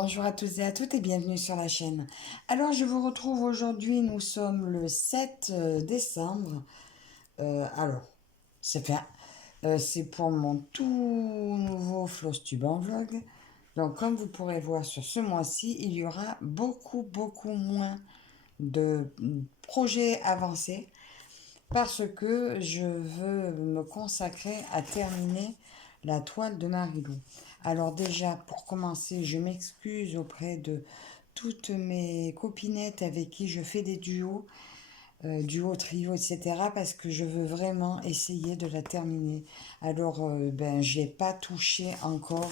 Bonjour à tous et à toutes et bienvenue sur la chaîne. Alors je vous retrouve aujourd'hui, nous sommes le 7 décembre. Alors, c'est fait, c'est pour mon tout nouveau Flosstube en vlog. Donc comme vous pourrez voir sur ce mois-ci, il y aura beaucoup moins de projets avancés parce que je veux me consacrer à terminer la toile de Marilou. Alors déjà, pour commencer, je m'excuse auprès de toutes mes copinettes avec qui je fais des duos, duos, trio, etc. parce que je veux vraiment essayer de la terminer. Alors, j'ai pas touché encore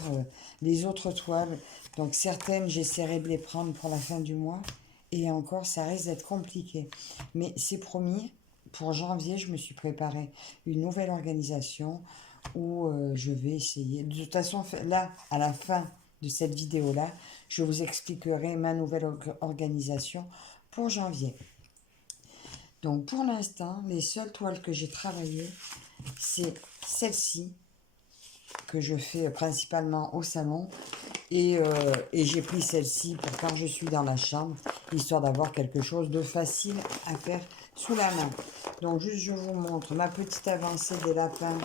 les autres toiles. Donc certaines, j'essaierai de les prendre pour la fin du mois. Et encore, ça risque d'être compliqué. Mais c'est promis, pour janvier, je me suis préparé une nouvelle organisation où je vais essayer. De toute façon, là, à la fin de cette vidéo-là, je vous expliquerai ma nouvelle organisation pour janvier. Donc, pour l'instant, les seules toiles que j'ai travaillées, c'est celle-ci, que je fais principalement au salon. Et j'ai pris celle-ci pour quand je suis dans la chambre, histoire d'avoir quelque chose de facile à faire sous la main. Donc juste je vous montre ma petite avancée des lapins.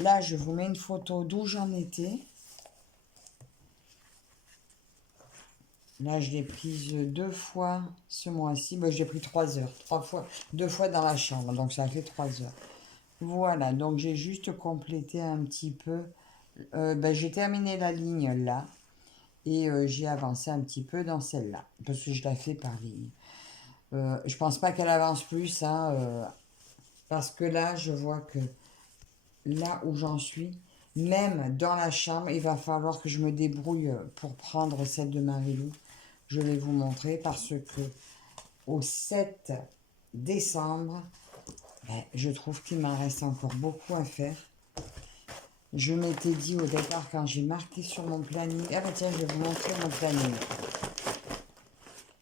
Là je vous mets une photo d'où j'en étais. Là je l'ai prise 2 fois ce mois-ci. Ben, j'ai pris 3 heures. 2 fois dans la chambre, donc ça fait 3 heures. Voilà, donc j'ai juste complété un petit peu. J'ai terminé la ligne là. Et j'ai avancé un petit peu dans celle-là, parce que je la fais par ligne. Je pense pas qu'elle avance plus, hein, parce que là, je vois que là où j'en suis, même dans la chambre, il va falloir que je me débrouille pour prendre celle de Marilou. Je vais vous montrer parce que au 7 décembre, je trouve qu'il m'en reste encore beaucoup à faire. Je m'étais dit au départ quand j'ai marqué sur mon planning, ah bah tiens, je vais vous montrer mon planning.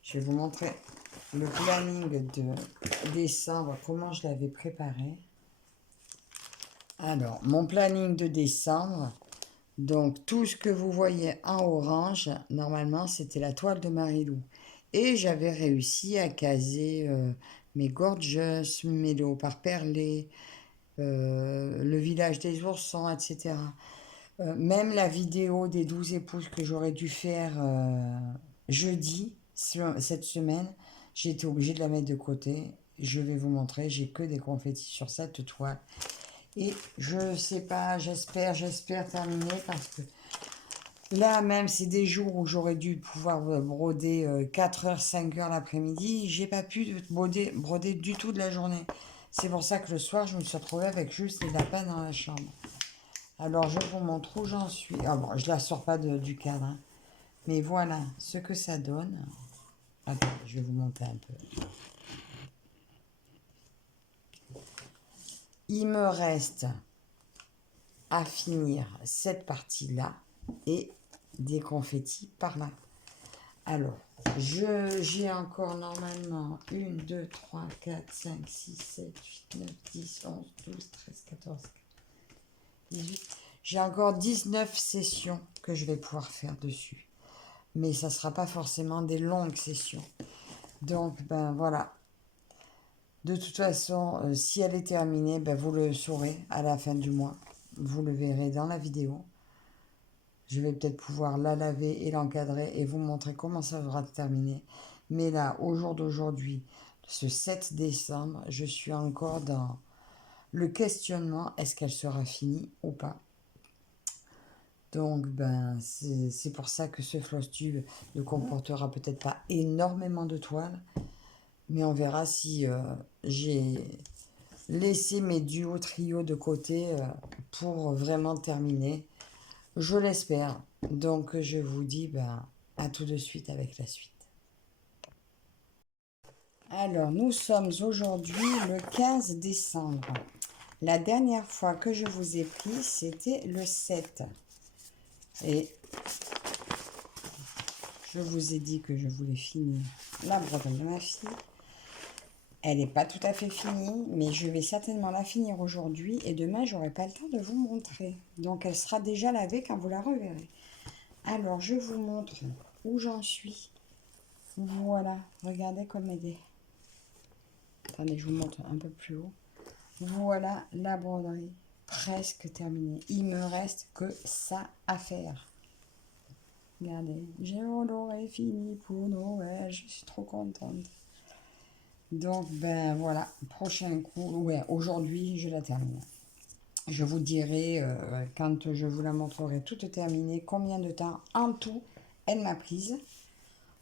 Je vais vous montrer le planning de décembre, comment je l'avais préparé. Alors, mon planning de décembre, donc tout ce que vous voyez en orange, normalement, c'était la toile de Marilou. Et j'avais réussi à caser mes gorgeous, mes léopards perlés, le village des oursons, etc. Même la vidéo des 12 épouses que j'aurais dû faire jeudi, cette semaine, j'ai été obligée de la mettre de côté. Je vais vous montrer, j'ai que des confettis sur cette toile. Et je sais pas, j'espère terminer parce que là même, c'est des jours où j'aurais dû pouvoir broder 4 heures, 5 heures l'après-midi. J'ai pas pu broder du tout de la journée. C'est pour ça que le soir, je me suis retrouvée avec juste les lapins dans la chambre. Alors, je vous montre où j'en suis. Ah bon, je la sors pas du cadre, hein. Mais voilà ce que ça donne. Attends, je vais vous montrer un peu. Il me reste à finir cette partie-là et des confettis par là. Alors, j'ai encore normalement 1, 2, 3, 4, 5, 6, 7, 8, 9, 10, 11, 12, 13, 14, 18. J'ai encore 19 sessions que je vais pouvoir faire dessus. Mais ça ne sera pas forcément des longues sessions. Donc, voilà. De toute façon, si elle est terminée, vous le saurez à la fin du mois. Vous le verrez dans la vidéo. Je vais peut-être pouvoir la laver et l'encadrer et vous montrer comment ça sera terminé. Mais là, au jour d'aujourd'hui, ce 7 décembre, je suis encore dans le questionnement. Est-ce qu'elle sera finie ou pas? Donc, c'est pour ça que ce Flosstube ne comportera peut-être pas énormément de toiles. Mais on verra si j'ai laissé mes duos trios de côté pour vraiment terminer. Je l'espère. Donc, je vous dis à tout de suite avec la suite. Alors, nous sommes aujourd'hui le 15 décembre. La dernière fois que je vous ai pris, c'était le 7. Et je vous ai dit que je voulais finir la broderie de ma fille. Elle n'est pas tout à fait finie, mais je vais certainement la finir aujourd'hui. Et demain, j'aurai pas le temps de vous montrer. Donc, elle sera déjà lavée quand vous la reverrez. Alors, je vous montre où j'en suis. Voilà, regardez comme elle est. Attendez, je vous montre un peu plus haut. Voilà la broderie presque terminée. Il me reste que ça à faire. Regardez, j'ai l'aurai fini pour Noël. Je suis trop contente. Donc, ben voilà, prochain coup. Ouais, aujourd'hui, je la termine. Je vous dirai, quand je vous la montrerai toute terminée, combien de temps en tout elle m'a prise.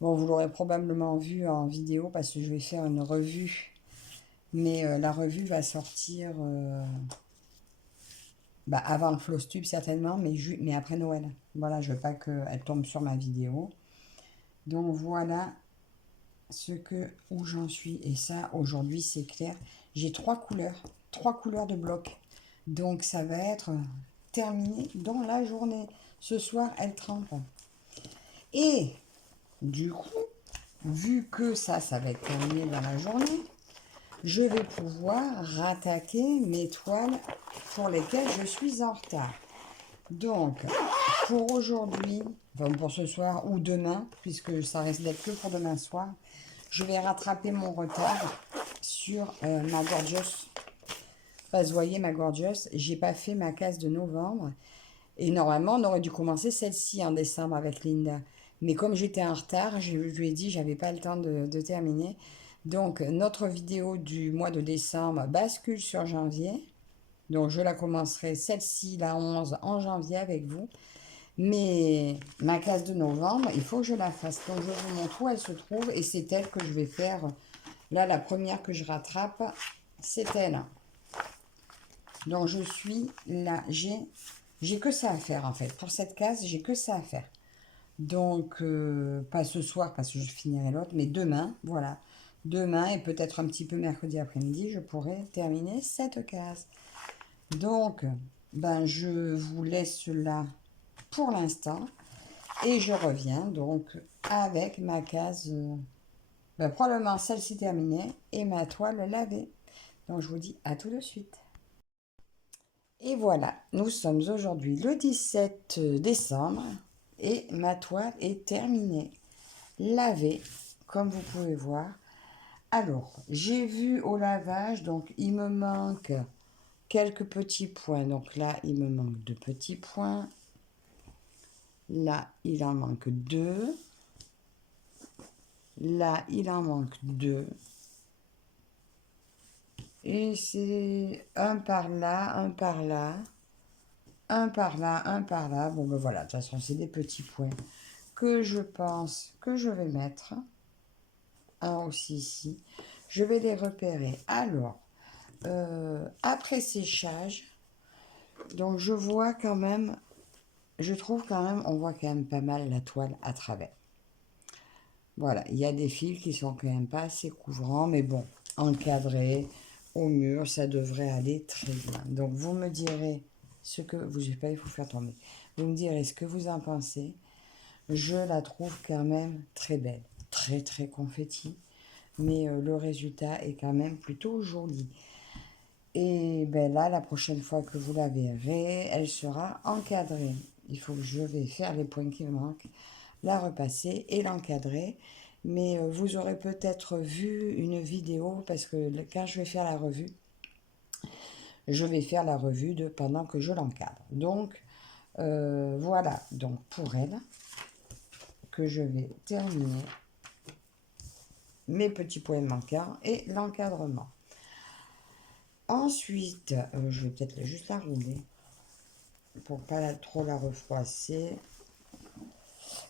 Bon, vous l'aurez probablement vu en vidéo parce que je vais faire une revue. Mais la revue va sortir avant le Flostube certainement, mais après Noël. Voilà, je veux pas qu'elle tombe sur ma vidéo. Donc voilà où j'en suis. Et ça, aujourd'hui, c'est clair. J'ai trois couleurs de blocs. Donc ça va être terminé dans la journée. Ce soir, elle trempe. Et du coup, vu que ça va être terminé dans la journée, je vais pouvoir rattaquer mes toiles pour lesquelles je suis en retard. Donc, pour aujourd'hui, enfin pour ce soir ou demain, puisque ça risque d'être que pour demain soir, je vais rattraper mon retard sur ma Gorgeous. Parce que vous voyez, ma Gorgeous, j'ai pas fait ma case de novembre. Et normalement, on aurait dû commencer celle-ci en décembre avec Linda. Mais comme j'étais en retard, je lui ai dit que j'avais pas le temps de terminer. Donc, notre vidéo du mois de décembre bascule sur janvier. Donc, je la commencerai, celle-ci, la 11, en janvier avec vous. Mais ma case de novembre, il faut que je la fasse. Donc, je vous montre où elle se trouve. Et c'est elle que je vais faire. Là, la première que je rattrape, c'est elle. Donc, je suis là. J'ai que ça à faire, en fait. Pour cette case, j'ai que ça à faire. Donc, pas ce soir, parce que je finirai l'autre, mais demain, voilà. Demain, et peut-être un petit peu mercredi après-midi, je pourrai terminer cette case. Donc, ben, je vous laisse là pour l'instant. Et je reviens donc avec ma case, probablement celle-ci terminée, et ma toile lavée. Donc, je vous dis à tout de suite. Et voilà, nous sommes aujourd'hui le 17 décembre et ma toile est terminée, lavée, comme vous pouvez voir. Alors, j'ai vu au lavage, donc il me manque quelques petits points. Donc là, il me manque 2 petits points. Là, il en manque 2. Là, il en manque 2. Et c'est un par là, un par là. Un par là, un par là. Bon, ben voilà, de toute façon, c'est des petits points que je pense que je vais mettre. Un aussi ici. Je vais les repérer. Alors, après séchage, donc je vois quand même, je trouve quand même, on voit quand même pas mal la toile à travers. Voilà, il y a des fils qui sont quand même pas assez couvrants, mais bon, encadrés au mur, ça devrait aller très bien. Donc vous me direz ce que vous n'avez pas, il faut faire tomber. Vous me direz ce que vous en pensez. Je la trouve quand même très belle, très très confetti, mais le résultat est quand même plutôt joli. Et ben là, la prochaine fois que vous la verrez, elle sera encadrée. Il faut que je vais faire les points qui me manquent, la repasser et l'encadrer. Mais vous aurez peut-être vu une vidéo parce que quand je vais faire la revue, je vais faire la revue de pendant que je l'encadre. Donc voilà, donc pour elle, que je vais terminer mes petits points manquants et l'encadrement. Ensuite, je vais peut-être juste la rouler pour pas trop la refroisser.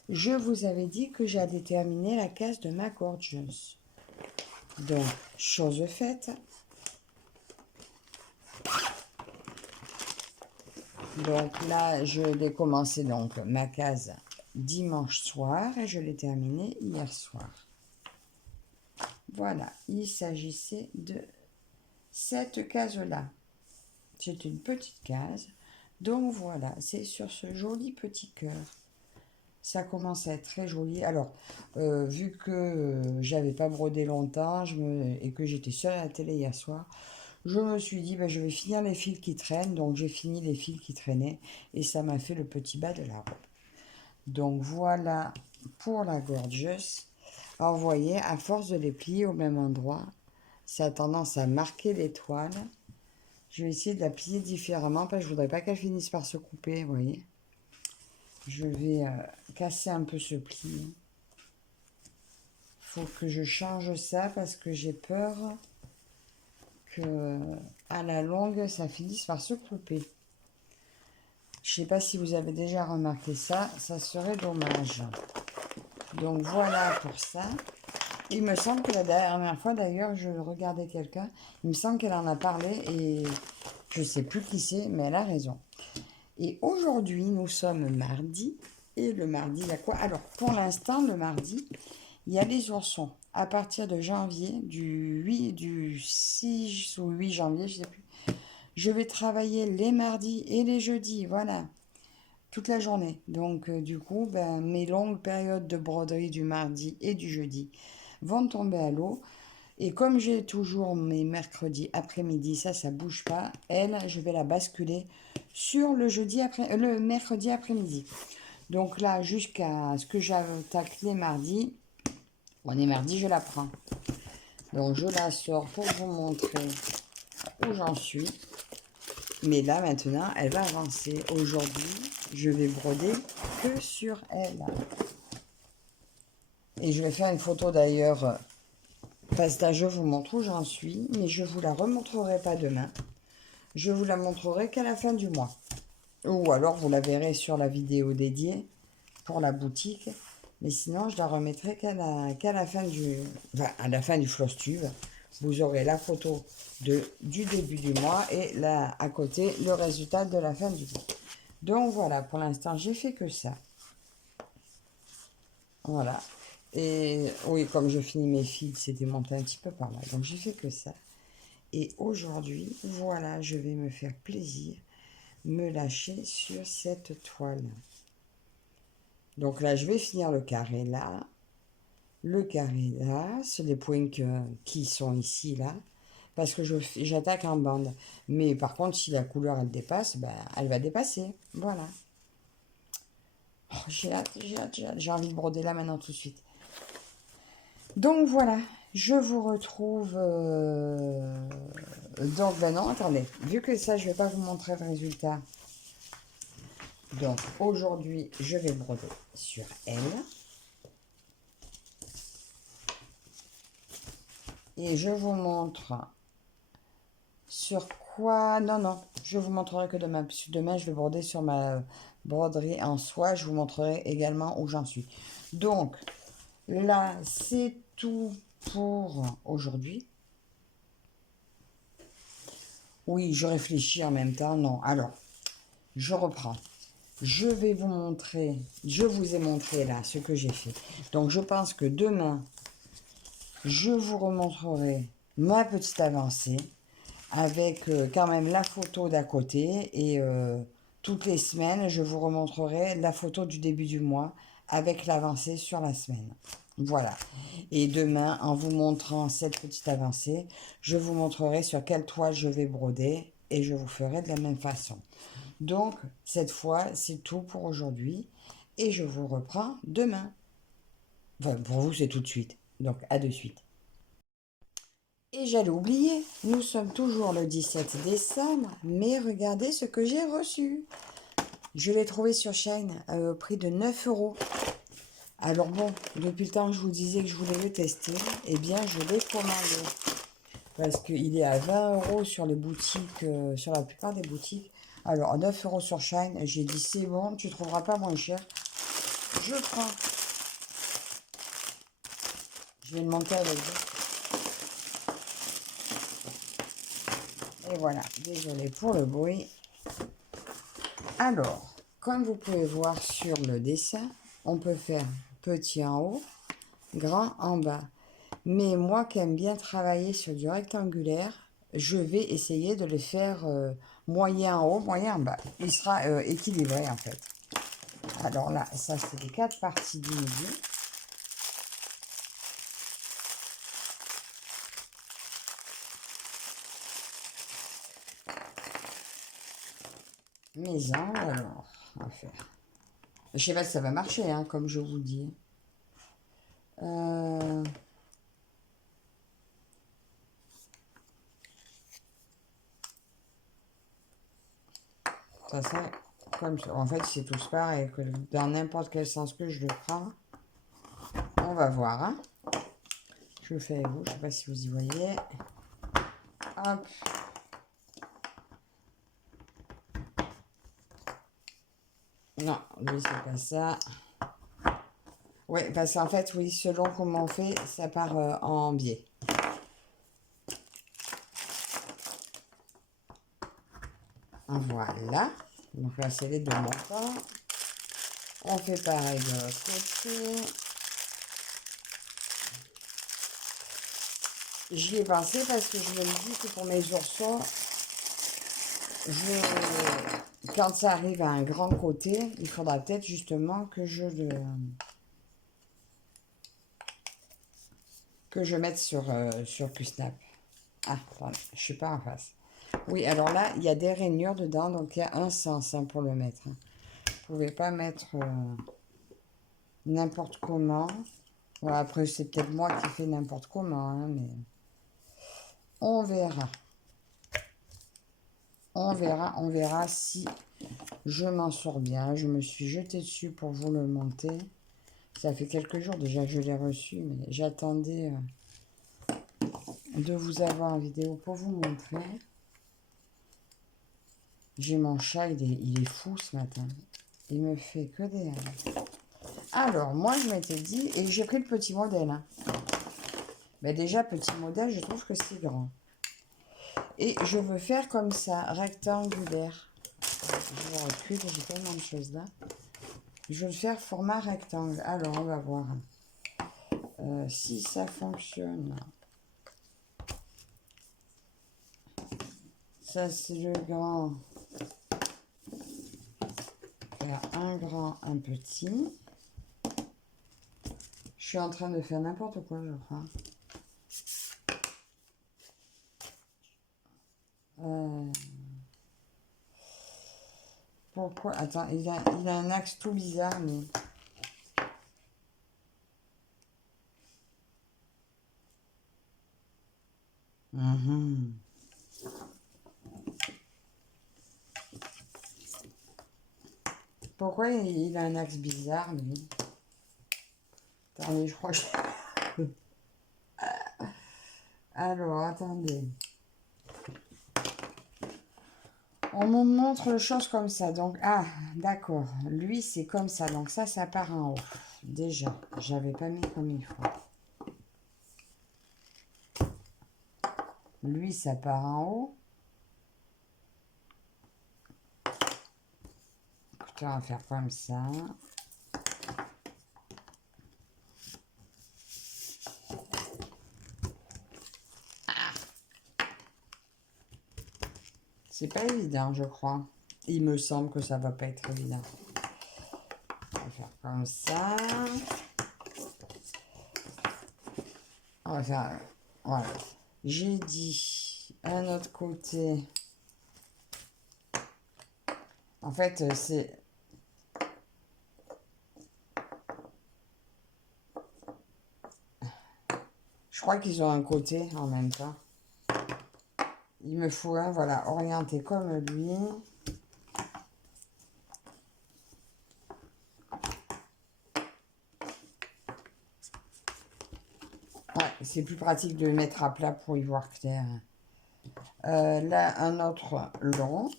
Je vous avais dit que j'allais terminer la case de ma Gorgeous. Donc, chose faite. Donc là, je l'ai commencé donc ma case dimanche soir et je l'ai terminée hier soir. Voilà, il s'agissait de cette case-là. C'est une petite case. Donc voilà, c'est sur ce joli petit cœur. Ça commence à être très joli. Alors, vu que j'avais pas brodé longtemps et que j'étais seule à la télé hier soir, je me suis dit, je vais finir les fils qui traînent. Donc, j'ai fini les fils qui traînaient et ça m'a fait le petit bas de la robe. Donc voilà pour la gorgeous. Alors vous voyez, à force de les plier au même endroit, ça a tendance à marquer les toiles. Je vais essayer de la plier différemment parce que je voudrais pas qu'elle finisse par se couper, vous voyez. Je vais casser un peu ce pli. Faut que je change ça parce que j'ai peur que à la longue ça finisse par se couper. Je sais pas si vous avez déjà remarqué ça, ça serait dommage. Donc voilà pour ça. Il me semble que la dernière fois d'ailleurs je regardais quelqu'un, il me semble qu'elle en a parlé et je sais plus qui c'est, mais elle a raison. Et aujourd'hui nous sommes mardi et le mardi il y a quoi? Alors pour l'instant le mardi il y a les oursons. À partir de janvier, du 6 ou 8 janvier, je sais plus, je vais travailler les mardis et les jeudis, voilà, toute la journée. Donc du coup, ben, mes longues périodes de broderie du mardi et du jeudi vont tomber à l'eau. Et comme j'ai toujours mes mercredis après-midi, ça bouge pas. Elle, je vais la basculer sur le mercredi après-midi. Donc là, jusqu'à ce que j'attaque les mardis, on est mardi, je la prends. Donc je la sors pour vous montrer où j'en suis. Mais là maintenant, elle va avancer. Aujourd'hui, je vais broder que sur elle. Et je vais faire une photo d'ailleurs. Parce que là, je vous montre où j'en suis. Mais je ne vous la remontrerai pas demain. Je vous la montrerai qu'à la fin du mois. Ou alors vous la verrez sur la vidéo dédiée pour la boutique. Mais sinon, je la remettrai qu'à la fin enfin, à la fin du floss tube. Vous aurez la photo du début du mois et là, à côté, le résultat de la fin du mois. Donc voilà, pour l'instant, j'ai fait que ça. Voilà. Et oui, comme je finis mes fils, c'était monté un petit peu par là. Donc j'ai fait que ça. Et aujourd'hui, voilà, je vais me faire plaisir, me lâcher sur cette toile. Donc là, je vais finir le carré là. Le carré là, c'est les points qui sont ici là, parce que j'attaque en bande. Mais par contre, si la couleur elle dépasse, ben, elle va dépasser. Voilà. Oh, j'ai hâte, j'ai hâte, j'ai hâte. J'ai envie de broder là maintenant tout de suite. Donc voilà, je vous retrouve. Donc ben non, attendez. Vu que ça, je vais pas vous montrer le résultat. Donc aujourd'hui, je vais broder sur elle. Et je vous montre sur quoi? Non, non, je vous montrerai que demain. Puisque demain, je vais broder sur ma broderie en soie. Je vous montrerai également où j'en suis. Donc, là, c'est tout pour aujourd'hui. Oui, je réfléchis en même temps. Non, alors, je reprends. Je vais vous montrer, je vous ai montré là ce que j'ai fait. Donc, je pense que demain, je vous remontrerai ma petite avancée avec quand même la photo d'à côté et toutes les semaines, je vous remontrerai la photo du début du mois avec l'avancée sur la semaine. Voilà. Et demain, en vous montrant cette petite avancée, je vous montrerai sur quelle toile je vais broder et je vous ferai de la même façon. Donc, cette fois, c'est tout pour aujourd'hui et je vous reprends demain. Enfin, pour vous, c'est tout de suite. Donc, à de suite. Et j'allais oublier, nous sommes toujours le 17 décembre, mais regardez ce que j'ai reçu. Je l'ai trouvé sur Shein au prix de 9 euros. Alors bon, depuis le temps que je vous disais que je voulais le tester, eh bien je l'ai commandé. Parce qu'il est à 20 euros sur les boutiques, sur la plupart des boutiques. Alors 9 euros sur Shein, j'ai dit c'est bon, tu trouveras pas moins cher. Je prends. Je vais le monter avec vous. Et voilà, désolé pour le bruit. Alors, comme vous pouvez voir sur le dessin, on peut faire petit en haut, grand en bas. Mais moi qui aime bien travailler sur du rectangulaire, je vais essayer de le faire moyen en haut, moyen en bas. Il sera équilibré en fait. Alors là, ça c'est les 4 parties du milieu. Mes angles, alors, on va faire Je sais pas si ça va marcher, hein, comme je vous dis. Euh, ça, comme ça. En fait, c'est tous pareil, que dans n'importe quel sens que je le prends. On va voir, hein. Je le fais avec vous, je sais pas si vous y voyez. Hop. Non, lui, c'est pas ça. Oui, parce qu'en fait, oui, selon comment on fait, ça part en biais. Voilà. Donc là, c'est les deux montants. On fait pareil de l'autre côté. J'y ai pensé parce que je me dis que pour mes oursons, quand ça arrive à un grand côté, il faudra peut-être justement que je mette sur QSnap. Ah, attendez, je suis pas en face. Oui, alors là, il y a des rainures dedans, donc il y a un sens, hein, pour le mettre. Vous ne pouvez pas mettre n'importe comment. Bon, après, c'est peut-être moi qui fais n'importe comment, hein, mais on verra. On verra si je m'en sors bien. Je me suis jetée dessus pour vous le monter. Ça fait quelques jours déjà que je l'ai reçu, mais j'attendais de vous avoir en vidéo pour vous montrer. J'ai mon chat, il est fou ce matin. Il me fait que des... Alors, moi, je m'étais dit, et j'ai pris le petit modèle. Hein. Mais déjà, petit modèle, je trouve que c'est grand. Et je veux faire comme ça, rectangulaire. Je recule, j'ai tellement de choses là. Je veux le faire format rectangle. Alors, on va voir si ça fonctionne. Ça, c'est le grand. Faire un grand, un petit. Je suis en train de faire n'importe quoi, je crois. Pourquoi? Attends, il a un axe tout bizarre, mais... Pourquoi il a un axe bizarre, lui? Attendez, je crois que... Alors, attendez. On me montre les choses comme ça. Donc, ah, d'accord. Lui, c'est comme ça. Donc, ça part en haut. Déjà, j'avais pas mis comme il faut. Lui, ça part en haut. Écoutez, on va faire comme ça. C'est pas évident, je crois. Il me semble que ça va pas être évident. On va faire comme ça. On va faire... Voilà. J'ai dit un autre côté. En fait, c'est... Je crois qu'ils ont un côté en même temps. Il me faut un, voilà, orienté comme lui. Ouais, c'est plus pratique de le mettre à plat pour y voir clair. Là, un autre long.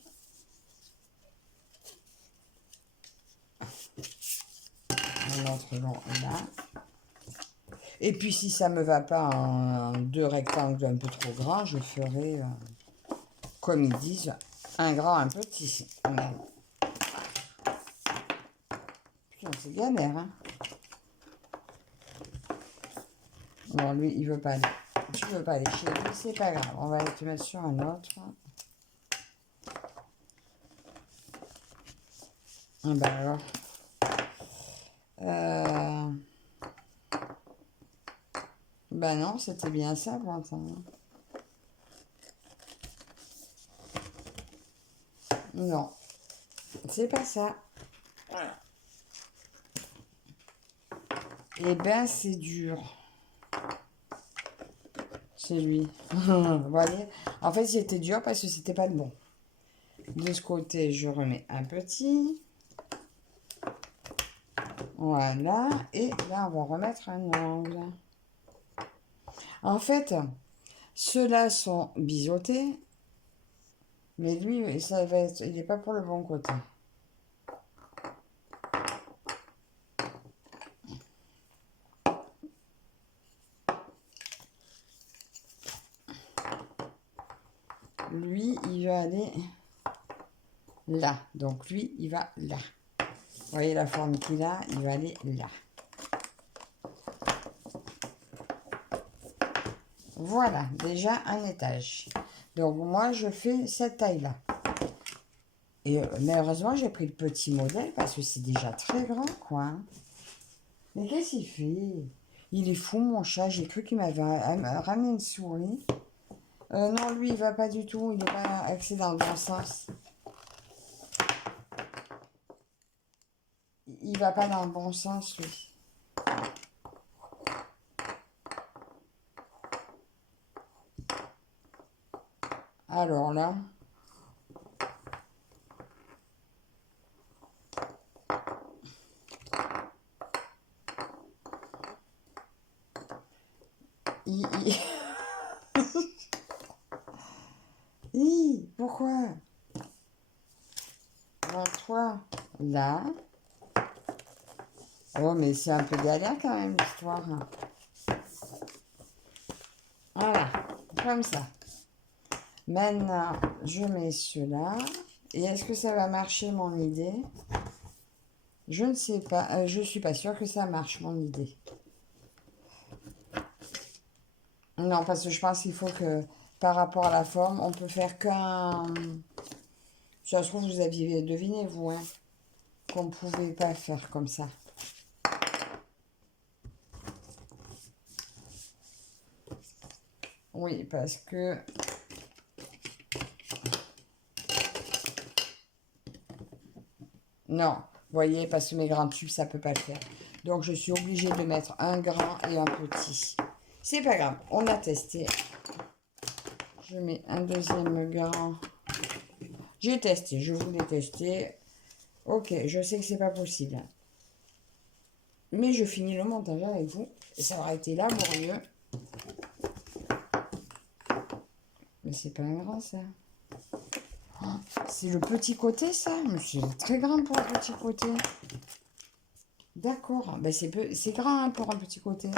Un autre long là. Et puis, si ça me va pas en deux rectangles un peu trop grands, je ferai, comme ils disent, un grand, un petit. Putain, c'est galère, hein. Bon, lui, il veut pas aller. Tu veux pas aller chez lui, c'est pas grave. On va aller te mettre sur un autre. Ah bah alors. Bah non, c'était bien ça, Valentin. Non, c'est pas ça. Voilà. Eh ben, c'est dur. C'est lui. Vous voyez? En fait, c'était dur parce que c'était pas de bon. De ce côté, je remets un petit. Voilà. Et là, on va remettre un angle. En fait, ceux-là sont biseautés. Mais lui, ça va être, il n'est pas pour le bon côté. Lui, il va aller là. Donc lui, il va là. Vous voyez la forme qu'il a, il va aller là. Voilà, déjà un étage. Donc moi, je fais cette taille-là. Et mais heureusement, j'ai pris le petit modèle parce que c'est déjà très grand, quoi. Mais qu'est-ce qu'il fait? Il est fou, mon chat. J'ai cru qu'il m'avait ramené une souris. Non, lui, il va pas du tout. Il n'est pas axé dans le bon sens. Il va pas dans le bon sens, lui. Alors là... il- pourquoi? Toi, là. Oh, mais c'est un peu galère quand même, l'histoire. Voilà, comme ça. Maintenant, je mets cela. Et est-ce que ça va marcher, mon idée? Je ne sais pas. Je suis pas sûre que ça marche, mon idée. Non, parce que je pense qu'il faut que, par rapport à la forme, on peut faire qu'un... Ça se trouve, vous aviez deviné, vous, hein, qu'on ne pouvait pas faire comme ça. Oui, parce que... Non, vous voyez, parce que mes grands tubes, ça ne peut pas le faire. Donc, je suis obligée de mettre un grand et un petit. C'est pas grave, on a testé. Je mets un deuxième grand. J'ai testé, je voulais tester. Ok, je sais que c'est pas possible. Mais je finis le montage avec vous. Et ça aura été laborieux. Mais c'est pas un grand, ça. Oh, c'est le petit côté, ça. Mais c'est très grand pour un petit côté. D'accord. Ben c'est grand hein, pour un petit côté.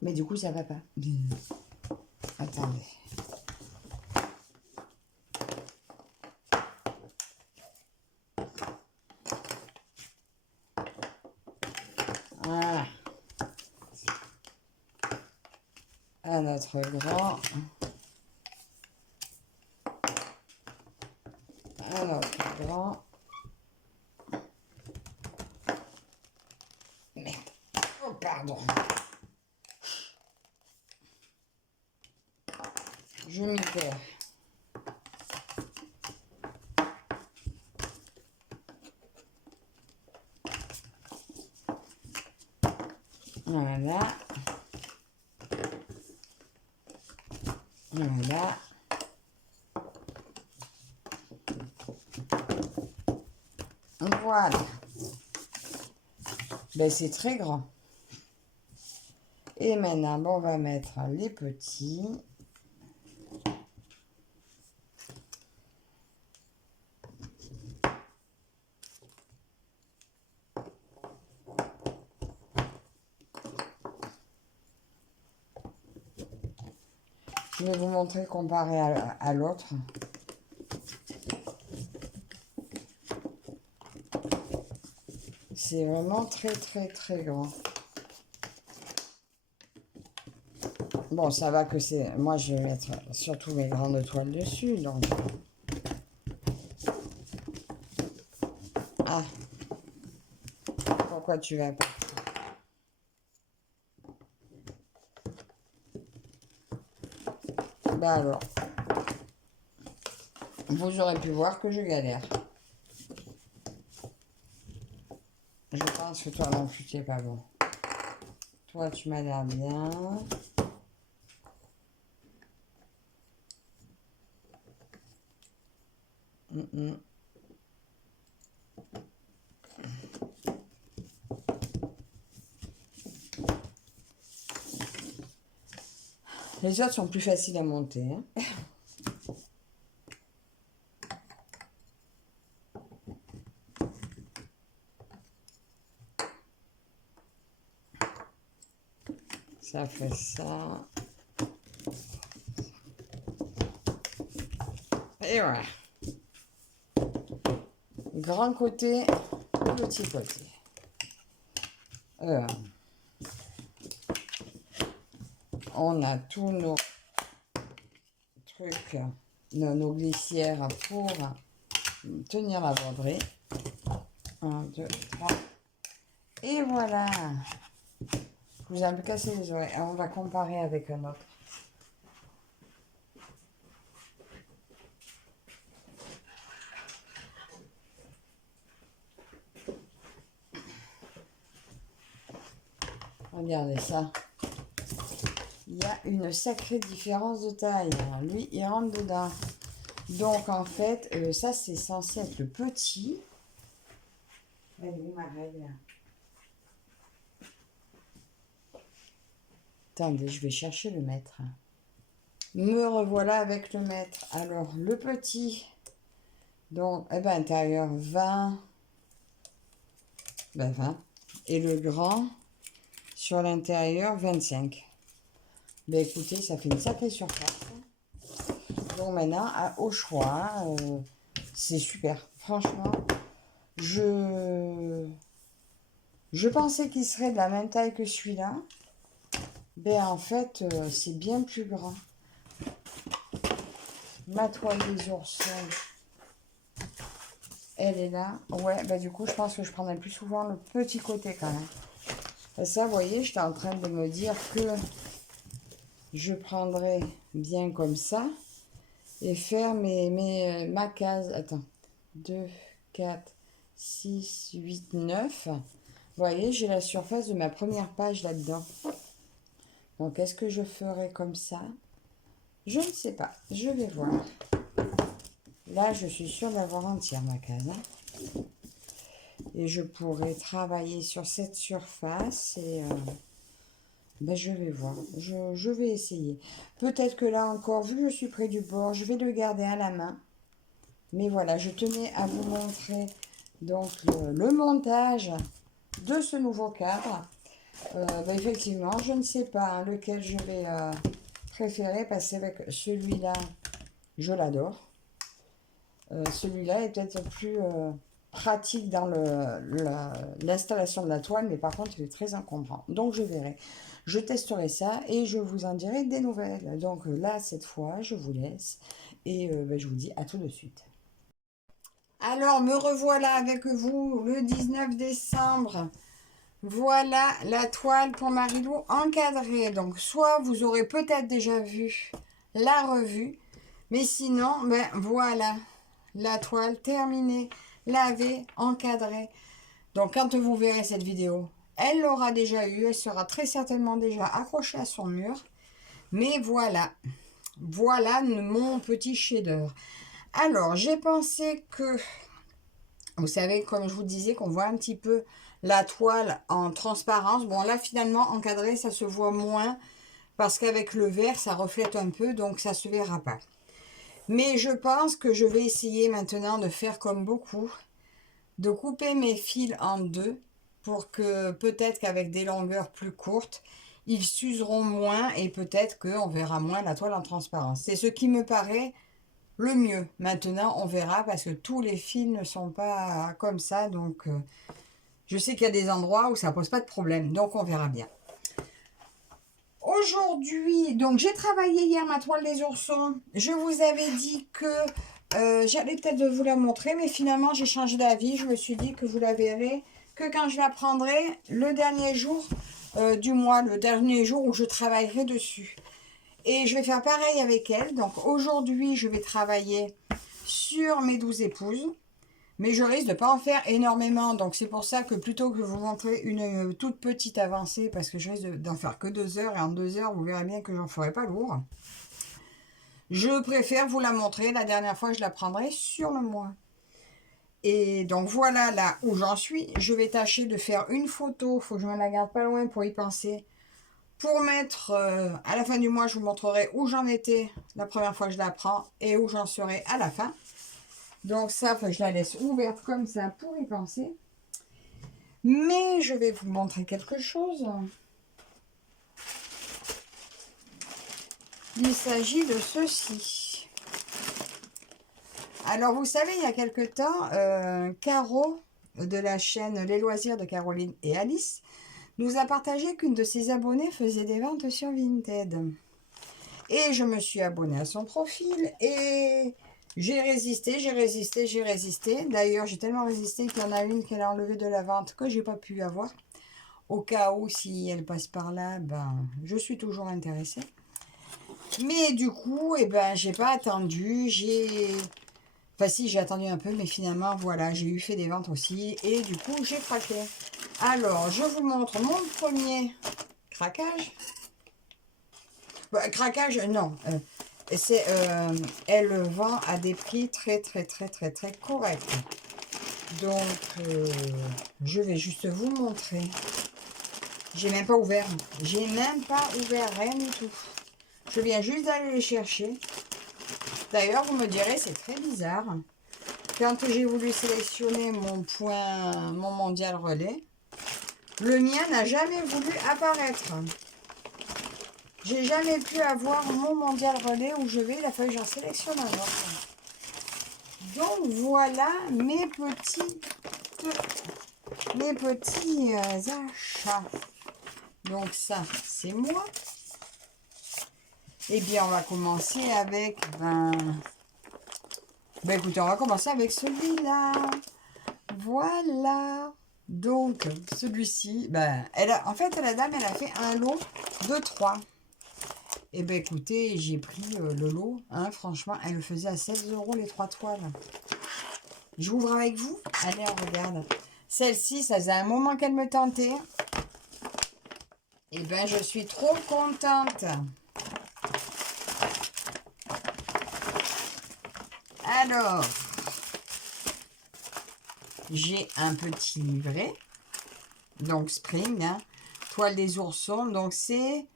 Mais du coup, ça va pas. Attendez. Voilà. Un autre grand. Un autre grand. Merde. Oh, pardon. Je m'y perds. Voilà. Voilà. Voilà. Ben, c'est très grand. Et maintenant, bon, on va mettre les petits. Je vais vous montrer comparé à l'autre. C'est vraiment très, très, très grand. Bon, ça va que c'est... Moi, je vais mettre surtout mes grandes toiles dessus, donc... Ah. Pourquoi tu vas pas? Bah alors. Vous aurez pu voir que je galère. Je pense que toi non plus, tu n'es pas bon. Toi, tu m'as l'air bien. Les autres sont plus faciles à monter. Hein. Ça fait ça. Et voilà. Grand côté, petit côté. On a tous nos trucs, nos glissières pour tenir la broderie. 1, 2, 3. Et voilà. Je vous ai un peu cassé les oreilles. Alors, on va comparer avec un autre. Regardez ça. Il y a une sacrée différence de taille. Lui, il rentre dedans. Donc, en fait, ça, c'est censé être le petit. Elle est où ma règle? Attendez, je vais chercher le mètre. Me revoilà avec le mètre. Alors, le petit, donc, intérieur 20. 20. Et le grand, sur l'intérieur, 25. Ben écoutez, ça fait une sacrée surface. Donc maintenant, au choix, c'est super. Franchement, je pensais qu'il serait de la même taille que celui-là. Ben en fait, c'est bien plus grand. Ma toile des oursons, elle est là. Ouais, ben du coup, je pense que je prendrai plus souvent le petit côté quand même. Et ça, vous voyez, j'étais en train de me dire que je prendrais bien comme ça et faire ma case. Attends, 2, 4, 6, 8, 9. Vous voyez, j'ai la surface de ma première page là-dedans. Donc, est-ce que je ferai comme ça? Je ne sais pas. Je vais voir. Là, je suis sûre d'avoir entière ma case. Hein. Et je pourrais travailler sur cette surface et... je vais voir. Je vais essayer. Peut-être que là encore, vu que je suis près du bord, je vais le garder à la main. Mais voilà, je tenais à vous montrer donc le montage de ce nouveau cadre. Effectivement, je ne sais pas hein, lequel je vais préférer parce qu'avec celui-là, je l'adore. Celui-là est peut-être plus pratique dans l'installation de la toile, mais par contre, il est très encombrant. Donc, je verrai. Je testerai ça et je vous en dirai des nouvelles. Donc là, cette fois, je vous laisse et je vous dis à tout de suite. Alors, me revoilà avec vous le 19 décembre. Voilà la toile pour Marilou encadrée. Donc, soit vous aurez peut-être déjà vu la revue, mais sinon, voilà la toile terminée, lavée, encadrée. Donc, quand vous verrez cette vidéo, elle l'aura déjà eu. Elle sera très certainement déjà accrochée à son mur. Mais voilà, voilà mon petit chef-d'œuvre. Alors, j'ai pensé que, vous savez, comme je vous disais, qu'on voit un petit peu la toile en transparence. Bon, là, finalement, encadré, ça se voit moins parce qu'avec le vert, ça reflète un peu, donc ça ne se verra pas. Mais je pense que je vais essayer maintenant de faire comme beaucoup, de couper mes fils en deux pour que peut-être qu'avec des longueurs plus courtes, ils s'useront moins et peut-être qu'on verra moins la toile en transparence. C'est ce qui me paraît le mieux. Maintenant, on verra parce que tous les fils ne sont pas comme ça. Donc, je sais qu'il y a des endroits où ça ne pose pas de problème. Donc, on verra bien. Aujourd'hui, donc j'ai travaillé hier ma toile des oursons. Je vous avais dit que j'allais peut-être vous la montrer, mais finalement, j'ai changé d'avis. Je me suis dit que vous la verrez que quand je la prendrai le dernier jour du mois, le dernier jour où je travaillerai dessus. Et je vais faire pareil avec elle. Donc aujourd'hui, je vais travailler sur mes 12 épouses. Mais je risque de pas en faire énormément. Donc c'est pour ça que plutôt que vous montrer une toute petite avancée, parce que je risque d'en faire que 2 heures, et en 2 heures, vous verrez bien que j'en ferai pas lourd. Je préfère vous la montrer. La dernière fois, je la prendrai sur le mois. Et donc voilà là où j'en suis. Je vais tâcher de faire une photo. Il faut que je me la garde pas loin pour y penser. Pour mettre à la fin du mois, je vous montrerai où j'en étais la première fois que je la prends et où j'en serai à la fin. Donc ça, je la laisse ouverte comme ça pour y penser. Mais je vais vous montrer quelque chose. Il s'agit de ceci. Alors vous savez, il y a quelque temps, Caro de la chaîne Les Loisirs de Caroline et Alice nous a partagé qu'une de ses abonnées faisait des ventes sur Vinted. Et je me suis abonnée à son profil et j'ai résisté, j'ai résisté, j'ai résisté. D'ailleurs, j'ai tellement résisté qu'il y en a une qu'elle a enlevée de la vente que j'ai pas pu avoir. Au cas où, si elle passe par là, ben, je suis toujours intéressée. Mais du coup, eh ben, j'ai pas attendu. Enfin si, j'ai attendu un peu, mais finalement, voilà, j'ai eu fait des ventes aussi. Et du coup, j'ai craqué. Alors, je vous montre mon premier craquage. Bah, craquage, non. Elle vend à des prix très corrects. Donc, je vais juste vous montrer. J'ai même pas ouvert. J'ai même pas ouvert, rien du tout. Je viens juste d'aller les chercher. D'ailleurs, vous me direz, c'est très bizarre. Quand j'ai voulu sélectionner mon mondial relais, le mien n'a jamais voulu apparaître. J'ai jamais pu avoir mon mondial relais où je vais. Il a fallu que j'en sélectionne un autre. Donc voilà mes petits achats. Donc ça, c'est moi. Eh bien, on va commencer avec... écoutez, on va commencer avec celui-là. Voilà. Donc, celui-ci, en fait, la dame, elle a fait un lot de 3. Eh bien, écoutez, j'ai pris le lot. Hein, franchement, elle le faisait à 16 € les 3 toiles. J'ouvre avec vous. Allez, on regarde. Celle-ci, ça faisait un moment qu'elle me tentait. Eh bien, je suis trop contente. Alors, j'ai un petit livret. Donc, Spring, hein, toile des oursons. Donc, c'est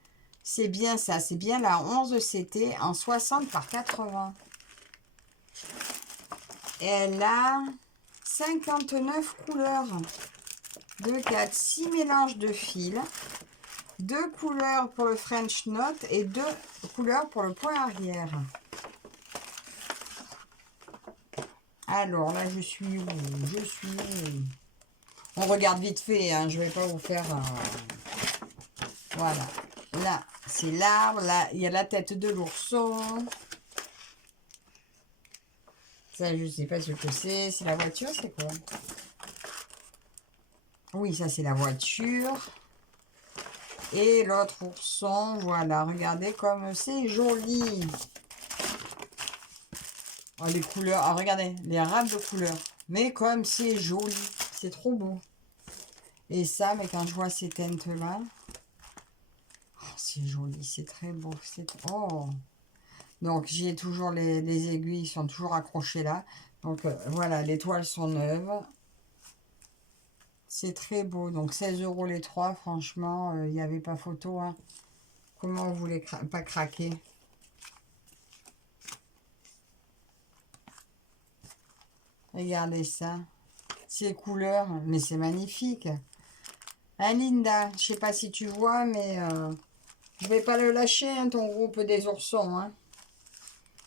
bien ça. C'est bien la 11 CT en 60 par 80. Elle a 59 couleurs. 2, 4, 6 mélanges de fils. 2 couleurs pour le French Knot et 2 couleurs pour le point arrière. Alors là, je suis où? On regarde vite fait, hein, je ne vais pas vous faire... Voilà. Là, c'est l'arbre. Là, il y a la tête de l'ourson. Ça, je ne sais pas ce que c'est. C'est la voiture, c'est quoi? Oui, ça, c'est la voiture. Et l'autre ourson, voilà. Regardez comme c'est joli. Oh, les couleurs. Ah, regardez, les râpes de couleurs. Mais comme c'est joli. C'est trop beau. Et ça, mais quand je vois ces teintes-là... Oh, c'est joli, c'est très beau. Oh! Donc, j'ai toujours les aiguilles, sont toujours accrochées là. Donc, voilà, les toiles sont neuves. C'est très beau. Donc, 16 € les 3. Franchement, il n'y avait pas photo. Hein. Comment vous voulez pas craquer? Regardez ça. Ces couleurs. Mais c'est magnifique. Hein, Linda? Je sais pas si tu vois, mais je vais pas le lâcher, hein, ton groupe des oursons. Hein.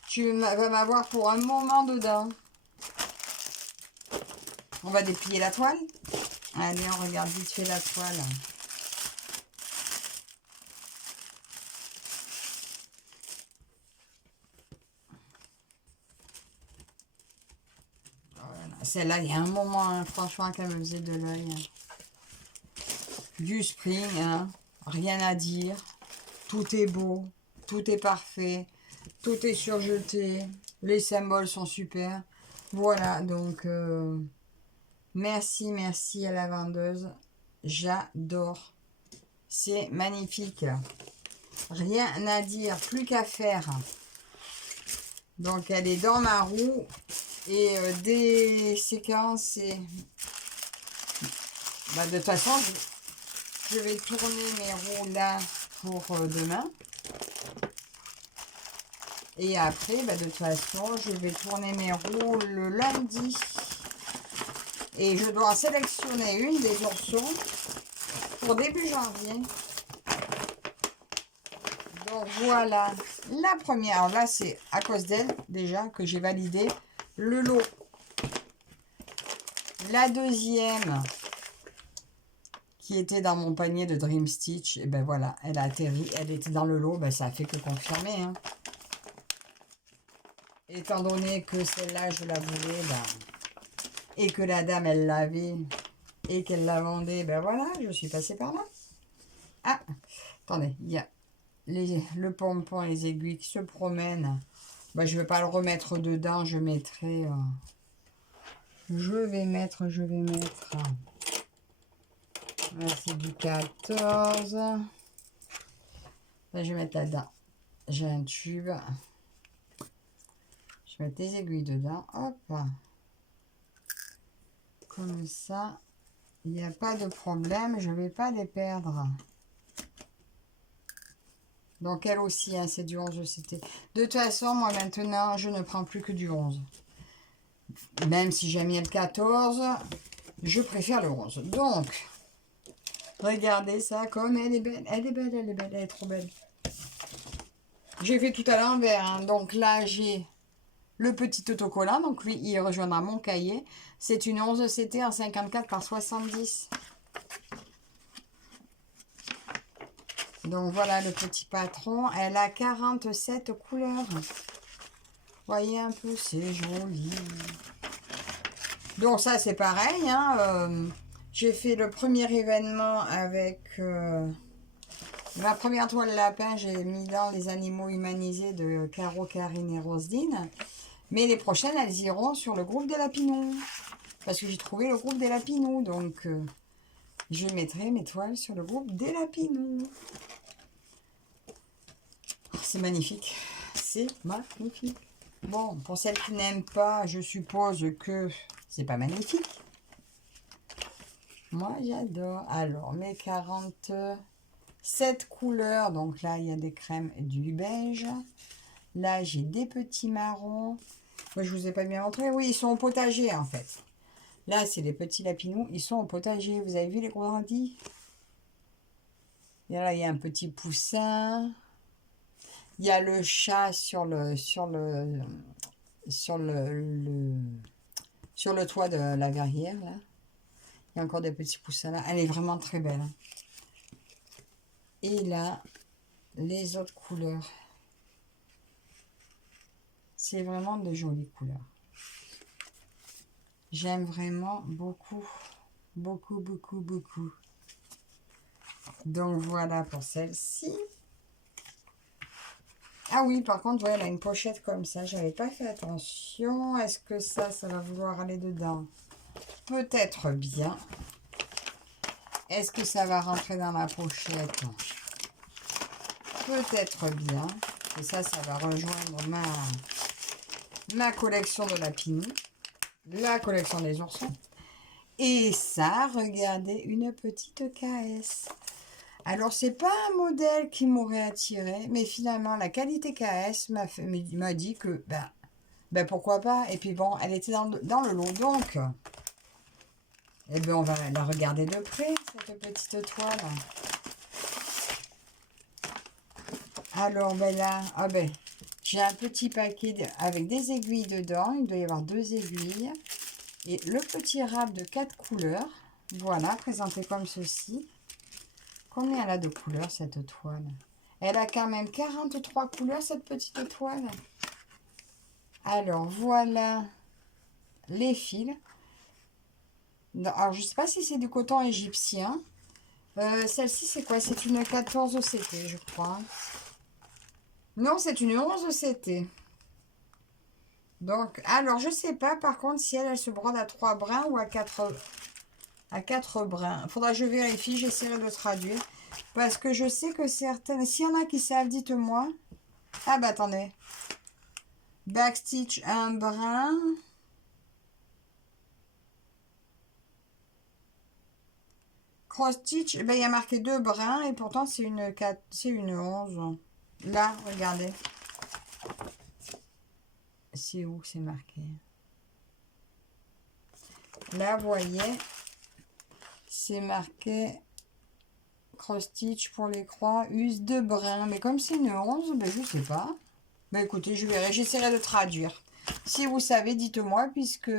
Tu vas m'avoir pour un moment dedans. On va déplier la toile. Allez, on regarde vite fait la toile. Voilà. Celle-là, il y a un moment, hein, franchement, qu'elle me faisait de l'œil. Du Spring, hein, rien à dire. Tout est beau, tout est parfait, tout est surjeté. Les symboles sont super. Voilà, donc merci, merci à la vendeuse. J'adore. C'est magnifique. Rien à dire, plus qu'à faire. Donc elle est dans ma roue. Et des séquences, et bah, de toute façon, je vais tourner mes roues là pour demain. Et après, bah, de toute façon, je vais tourner mes roues le lundi. Et je dois sélectionner une des oursons pour début janvier. Donc voilà, la première. Alors là, c'est à cause d'elle déjà que j'ai validé le lot. La deuxième, qui était dans mon panier de Dream Stitch, et ben voilà, elle a atterri, elle était dans le lot, ben ça a fait que confirmer. Hein. Étant donné que celle-là, je la voulais, ben, et que la dame, elle l'avait, et qu'elle la vendait, ben voilà, je suis passée par là. Ah, attendez, il y a le pompon et les aiguilles qui se promènent. Ben, je ne vais pas le remettre dedans, je mettrai... je vais mettre... Là, c'est du 14. Là, je vais mettre là-dedans. J'ai un tube. Je vais mettre des aiguilles dedans. Hop. Comme ça. Il n'y a pas de problème. Je ne vais pas les perdre. Donc, elle aussi, hein, c'est du 11 CT. De toute façon, moi, maintenant, je ne prends plus que du 11. Même si j'aime bien le 14, je préfère le 11. Donc, regardez ça comme elle est belle. Elle est belle, elle est belle, elle est trop belle. J'ai fait tout à l'envers. Hein. Donc là, j'ai le petit autocollant. Donc lui, il rejoindra mon cahier. C'est une 11 CT en 54 par 70. Donc voilà le petit patron. Elle a 47 couleurs. Voyez un peu, c'est joli. Donc ça, c'est pareil. Hein, j'ai fait le premier événement avec... ma première toile lapin, j'ai mis dans les animaux humanisés de Caro, Karine et Roselyne. Mais les prochaines, elles iront sur le groupe des Lapinous. Parce que j'ai trouvé le groupe des Lapinous. Donc, je mettrai mes toiles sur le groupe des Lapinous. C'est magnifique. C'est magnifique. Bon, pour celles qui n'aiment pas, je suppose que c'est pas magnifique. Moi, j'adore. Alors, mes 47 couleurs. Donc là, il y a des crèmes et du beige. Là, j'ai des petits marrons. Moi, je vous ai pas bien montré. Oui, ils sont au potager, en fait. Là, c'est les petits lapinous. Ils sont au potager. Vous avez vu les grandis? Et là, il y a un petit poussin. Il y a le chat sur le toit de la verrière, là. Il y a encore des petits poussins là. Elle est vraiment très belle. Hein. Et là, les autres couleurs. C'est vraiment de jolies couleurs. J'aime vraiment beaucoup. Beaucoup, beaucoup, beaucoup. Donc voilà pour celle-ci. Ah oui, par contre, voilà, elle a une pochette comme ça. J'avais pas fait attention. Est-ce que ça va vouloir aller dedans? Peut-être bien. Est-ce que ça va rentrer dans la pochette? Peut-être bien. Et ça va rejoindre ma collection de lapinous. La collection des oursons. Et ça, regardez, une petite KS. Alors, c'est pas un modèle qui m'aurait attiré, mais finalement, la qualité KS m'a dit que, ben pourquoi pas. Et puis bon, elle était dans le lot, donc, eh ben, on va la regarder de près, cette petite toile. Alors, ben là, j'ai un petit paquet avec des aiguilles dedans. Il doit y avoir 2 aiguilles. Et le petit râpe de 4 couleurs. Voilà, présenté comme ceci. Combien elle a de couleurs, cette toile? Elle a quand même 43 couleurs, cette petite toile. Alors, voilà les fils. Alors, je ne sais pas si c'est du coton égyptien. Celle-ci, c'est quoi? C'est une 14 CT, je crois. Non, c'est une 11 CT. Donc, alors, je sais pas, par contre, si elle se brode à 3 brins ou à 4 brins. Faudra que je vérifie, j'essaierai de traduire. Parce que je sais que certaines... S'il y en a qui savent, dites-moi. Ah bah attendez. Backstitch, un brin. Cross stitch, ben, il y a marqué 2 brins et pourtant c'est une 4, c'est une 11. Là, regardez. C'est où que c'est marqué? Là, vous voyez, c'est marqué cross stitch pour les croix, use 2 brins. Mais comme c'est une 11, ben je sais pas. Ben écoutez, je verrai, j'essaierai de traduire. Si vous savez, dites-moi, puisque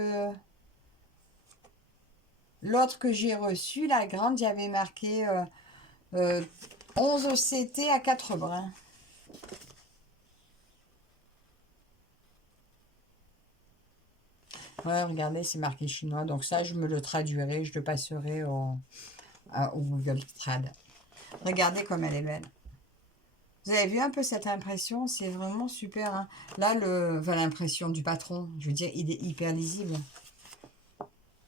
l'autre que j'ai reçu, la grande, j'avais marqué 11 OCT à 4 brins. Ouais, regardez, c'est marqué chinois. Donc ça, je me le traduirai, je le passerai au Google Trad. Regardez comme elle est belle. Vous avez vu un peu cette impression? C'est vraiment super. Hein. Là, l'impression du patron, je veux dire, il est hyper lisible.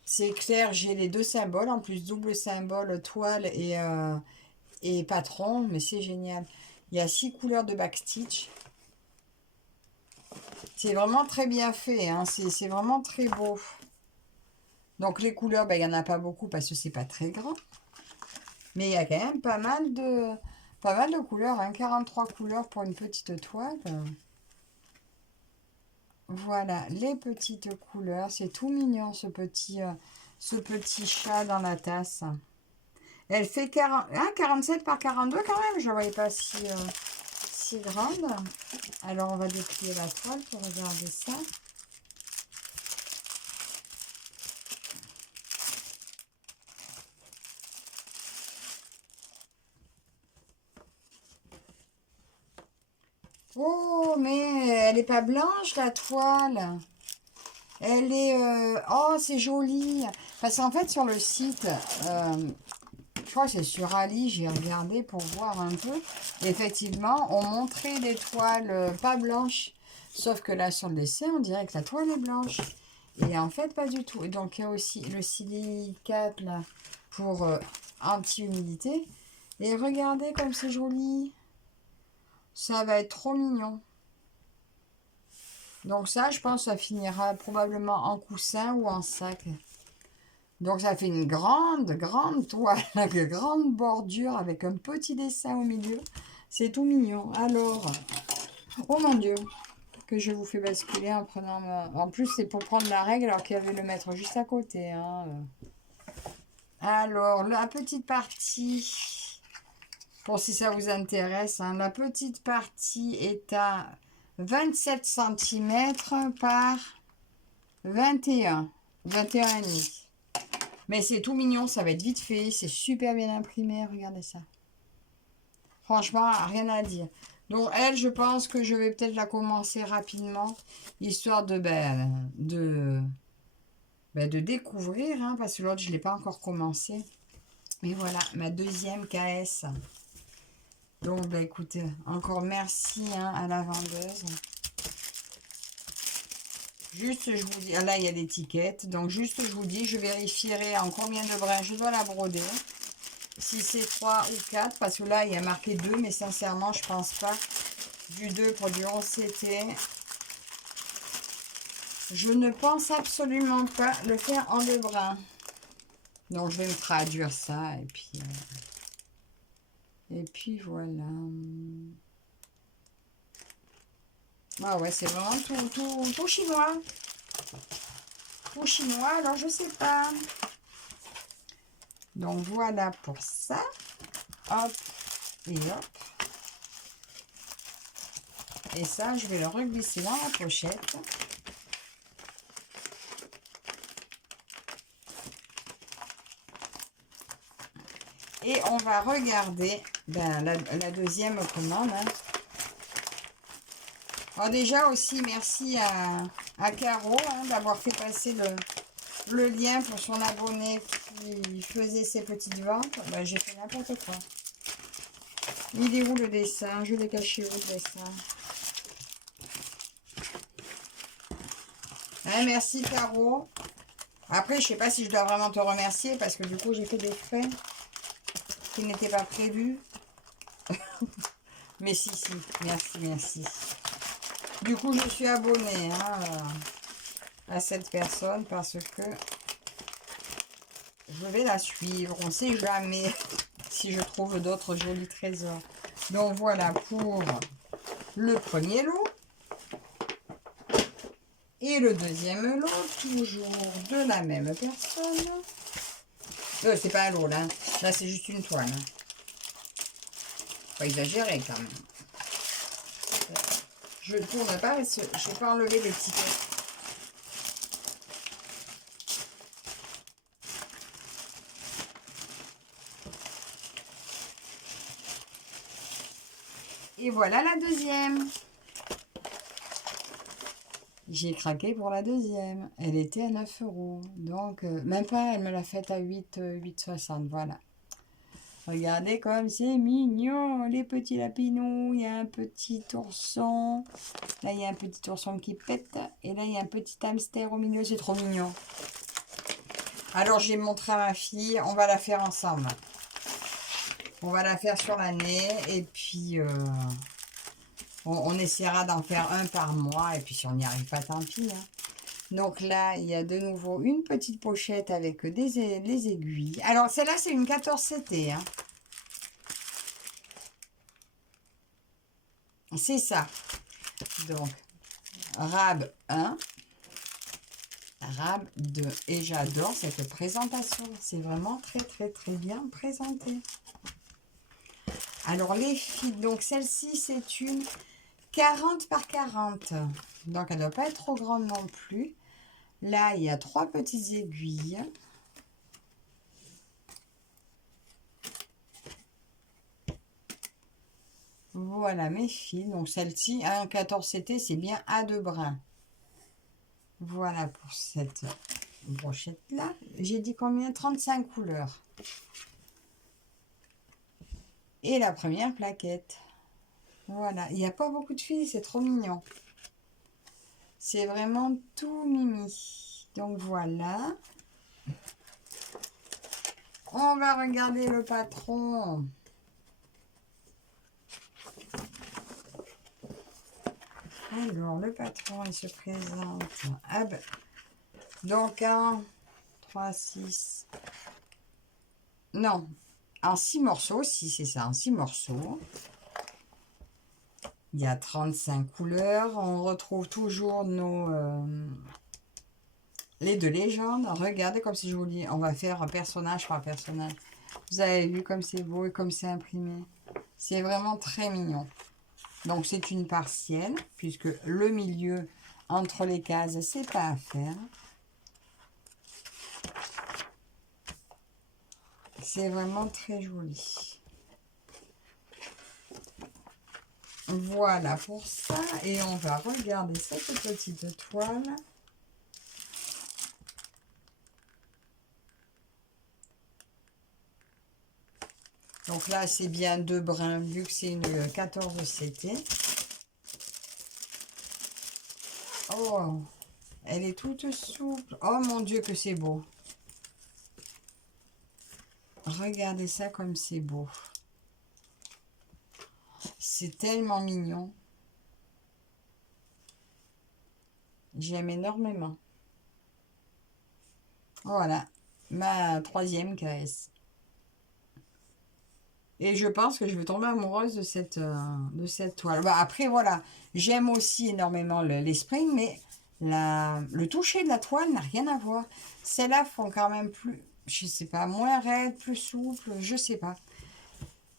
C'est clair, j'ai les 2 symboles, en plus double symbole, toile et patron, mais c'est génial. Il y a 6 couleurs de backstitch. C'est vraiment très bien fait, hein. C'est vraiment très beau. Donc les couleurs, ben, il n'y en a pas beaucoup parce que c'est pas très grand. Mais il y a quand même pas mal de couleurs, hein. 43 couleurs pour une petite toile. Voilà, les petites couleurs. C'est tout mignon ce petit chat dans la tasse. Elle fait 47 par 42 quand même. Je ne la voyais pas si grande. Alors on va déplier la toile pour regarder ça. Oh, mais elle n'est pas blanche la toile. Elle est... Oh, c'est joli. Parce qu'en fait, sur le site, je crois que c'est sur Ali, j'ai regardé pour voir un peu. Effectivement, on montrait des toiles pas blanches. Sauf que là, sur le dessin, on dirait que la toile est blanche. Et en fait, pas du tout. Et donc, il y a aussi le silicate, là, pour anti-humidité. Et regardez comme c'est joli. Ça va être trop mignon. Donc ça, je pense, ça finira probablement en coussin ou en sac. Donc ça fait une grande toile, une grande bordure avec un petit dessin au milieu. C'est tout mignon. Alors, oh mon Dieu, que je vous fais basculer en prenant En plus, c'est pour prendre la règle alors qu'il y avait le mettre juste à côté. Hein. Alors, la petite partie, pour si ça vous intéresse, hein, la petite partie est à 27 cm par 21, 21,5. Mais c'est tout mignon, ça va être vite fait, c'est super bien imprimé, regardez ça. Franchement, rien à dire. Donc elle, je pense que je vais peut-être la commencer rapidement, histoire de découvrir, hein, parce que l'autre, je ne l'ai pas encore commencé. Mais voilà, ma deuxième KS. Donc, bah, écoutez, encore merci hein, à la vendeuse. Juste, je vous dis, ah, là, il y a l'étiquette. Donc, juste, je vous dis, je vérifierai en combien de brins je dois la broder. Si c'est 3 ou 4, parce que là, il y a marqué 2, mais sincèrement, je pense pas. Du 2 pour du 11 CT. Je ne pense absolument pas le faire en 2 brins. Donc, je vais me traduire ça, et puis voilà. Ah ouais, c'est vraiment tout chinois. Tout chinois, alors je sais pas. Donc voilà pour ça. Hop et hop. Et ça, je vais le reglisser dans la pochette. Et on va regarder la deuxième commande. Hein. Alors déjà aussi, merci à Caro hein, d'avoir fait passer le lien pour son abonné qui faisait ses petites ventes. Ben, j'ai fait n'importe quoi. Il est où le dessin? Je l'ai caché où le dessin? Ah, merci Caro. Après, je sais pas si je dois vraiment te remercier parce que du coup, j'ai fait des frais qui n'étaient pas prévus. Mais si, si. Merci, merci. Du coup, je suis abonnée à cette personne parce que je vais la suivre. On ne sait jamais si je trouve d'autres jolis trésors. Donc voilà pour le premier lot. Et le deuxième lot, toujours de la même personne. C'est pas un lot là. Là, c'est juste une toile. Pas exagérer quand même. Je ne tourne pas, je n'ai pas enlevé l'étiquette. Et voilà la deuxième. J'ai craqué pour la deuxième. Elle était à 9 €. Donc, même pas, elle me l'a faite à 8,60. Voilà. Regardez comme c'est mignon, les petits lapinous. Il y a un petit ourson. Là, il y a un petit ourson qui pète. Et là, il y a un petit hamster au milieu. C'est trop mignon. Alors, j'ai montré à ma fille. On va la faire ensemble. On va la faire sur l'année. Et puis, on essaiera d'en faire un par mois. Et puis, si on n'y arrive pas, tant pis. Hein. Donc là, il y a de nouveau une petite pochette avec les aiguilles. Alors, celle-là, c'est une 14CT. Hein. C'est ça. Donc, RAB 1, RAB 2. Et j'adore cette présentation. C'est vraiment très, très, très bien présenté. Alors, les filles, donc celle-ci, c'est une 40 par 40. Donc, elle ne doit pas être trop grande non plus. Là, il y a 3 petites aiguilles. Voilà mes fils. Donc celle-ci, un 14CT, c'est bien à 2 brins. Voilà pour cette brochette-là. J'ai dit combien? 35 couleurs. Et la première plaquette. Voilà. Il n'y a pas beaucoup de fils, c'est trop mignon. C'est vraiment tout mimi. Donc voilà. On va regarder le patron. Alors, le patron, il se présente. Ah ben, donc, 1, 3, 6. Non, en 6 morceaux, si c'est ça, en 6 morceaux. Il y a 35 couleurs. On retrouve toujours les deux légendes. Regardez comme c'est joli. On va faire personnage par personnage. Vous avez vu comme c'est beau et comme c'est imprimé. C'est vraiment très mignon. Donc, c'est une partielle, puisque le milieu entre les cases, c'est pas à faire. C'est vraiment très joli. Voilà pour ça. Et on va regarder cette petite toile. Donc là, c'est bien 2 brins, vu que c'est une 14CT. Oh, elle est toute souple. Oh mon Dieu, que c'est beau. Regardez ça comme c'est beau. C'est tellement mignon. J'aime énormément. Voilà, ma 3e KS. Et je pense que je vais tomber amoureuse de cette toile. Bah, après, voilà, j'aime aussi énormément les springs, mais le toucher de la toile n'a rien à voir. Celles-là font quand même plus, je sais pas, moins raide, plus souple, je sais pas.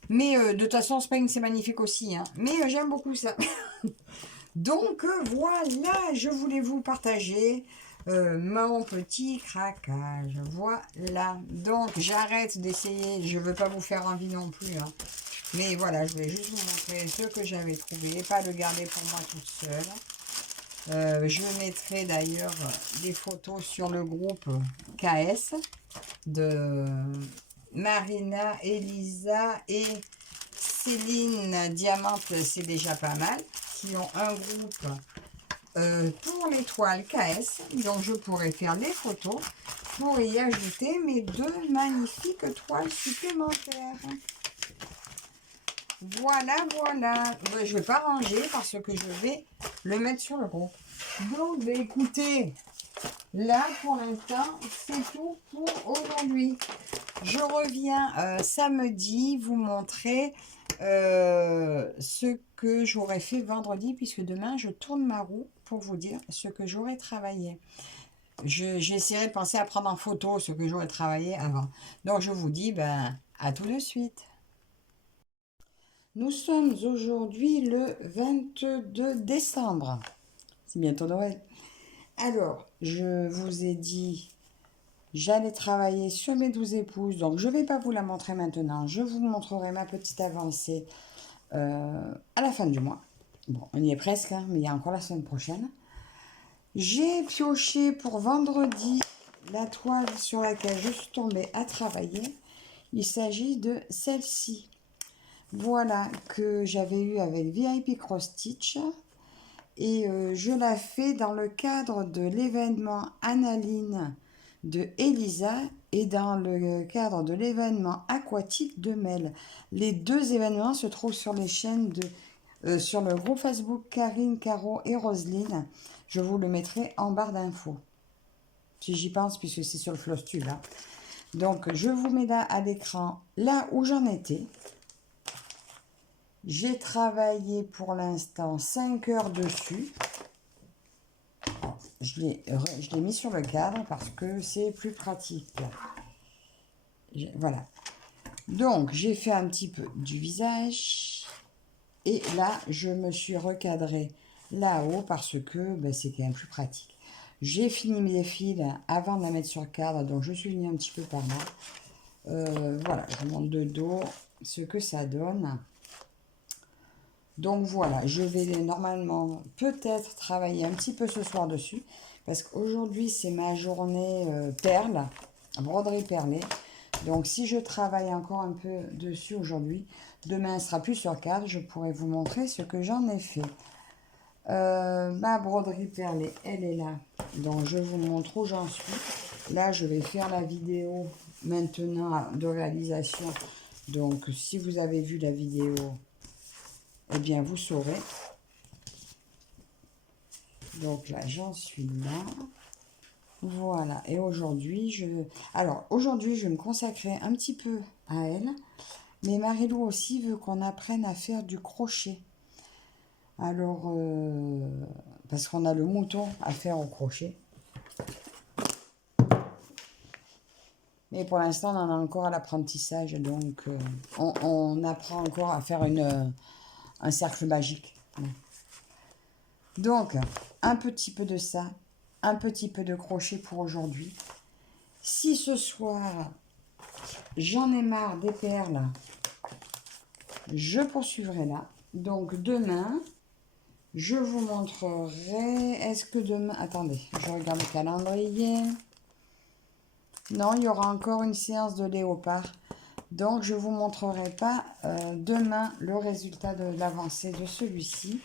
Mais de toute façon, spring, c'est magnifique aussi. Hein. Mais j'aime beaucoup ça. Donc, voilà, je voulais vous partager mon petit craquage. Voilà. Donc, j'arrête d'essayer. Je ne veux pas vous faire envie non plus. Hein. Mais voilà, je voulais juste vous montrer ce que j'avais trouvé. Pas le garder pour moi toute seule. Je mettrai d'ailleurs des photos sur le groupe KS de Marina, Elisa et Céline Diamante. C'est déjà pas mal. Qui ont un groupe pour les toiles KS, donc je pourrais faire les photos pour y ajouter mes deux magnifiques toiles supplémentaires. Voilà, voilà. Je ne vais pas ranger parce que je vais le mettre sur le groupe. Donc, écoutez, là pour l'instant, c'est tout pour aujourd'hui. Je reviens samedi vous montrer ce que j'aurais fait vendredi, puisque demain je tourne ma roue pour vous dire ce que j'aurais travaillé. J'essaierai de penser à prendre en photo ce que j'aurais travaillé avant. Donc je vous dis à tout de suite. Nous sommes aujourd'hui le 22 décembre. C'est bientôt Noël. Alors, je vous ai dit, j'allais travailler sur mes 12 épouses. Donc, je ne vais pas vous la montrer maintenant. Je vous montrerai ma petite avancée à la fin du mois. Bon, on y est presque, hein, mais il y a encore la semaine prochaine. J'ai pioché pour vendredi la toile sur laquelle je suis tombée à travailler. Il s'agit de celle-ci. Voilà, que j'avais eu avec VIP Cross Stitch. Et je la fais dans le cadre de l'événement Analine de Elisa et dans le cadre de l'événement aquatique de Mel. Les deux événements se trouvent sur les chaînes sur le groupe Facebook Karine, Caro et Roselyne. Je vous le mettrai en barre d'infos. Si j'y pense, puisque c'est sur le Flosstube. Hein. Donc, je vous mets là à l'écran, là où j'en étais. J'ai travaillé pour l'instant 5 heures dessus. Je l'ai mis sur le cadre parce que c'est plus pratique. Voilà. Donc, j'ai fait un petit peu du visage. Et là, je me suis recadrée là-haut parce que c'est quand même plus pratique. J'ai fini mes fils avant de la mettre sur le cadre. Donc, je suis venue un petit peu par là. Voilà, je vous montre de dos ce que ça donne. Donc voilà, je vais normalement peut-être travailler un petit peu ce soir dessus. Parce qu'aujourd'hui, c'est ma journée perle, broderie perlée. Donc si je travaille encore un peu dessus aujourd'hui, demain, elle sera plus sur cadre. Je pourrai vous montrer ce que j'en ai fait. Ma broderie perlée, elle est là. Donc je vous montre où j'en suis. Là, je vais faire la vidéo maintenant de réalisation. Donc si vous avez vu la vidéo, eh bien, vous saurez. Donc là, j'en suis là. Voilà. Et aujourd'hui, aujourd'hui, je vais me consacrer un petit peu à elle. Mais Marilou aussi veut qu'on apprenne à faire du crochet. Alors, parce qu'on a le mouton à faire au crochet. Mais pour l'instant, on en a encore à l'apprentissage. Donc, on apprend encore à faire un cercle magique. Donc, un petit peu de ça, un petit peu de crochet pour aujourd'hui. Si ce soir, j'en ai marre des perles, je poursuivrai là. Donc, demain, je vous montrerai... Est-ce que demain... Attendez, je regarde le calendrier. Non, il y aura encore une séance de léopard. Donc, je ne vous montrerai pas demain le résultat de l'avancée de celui-ci.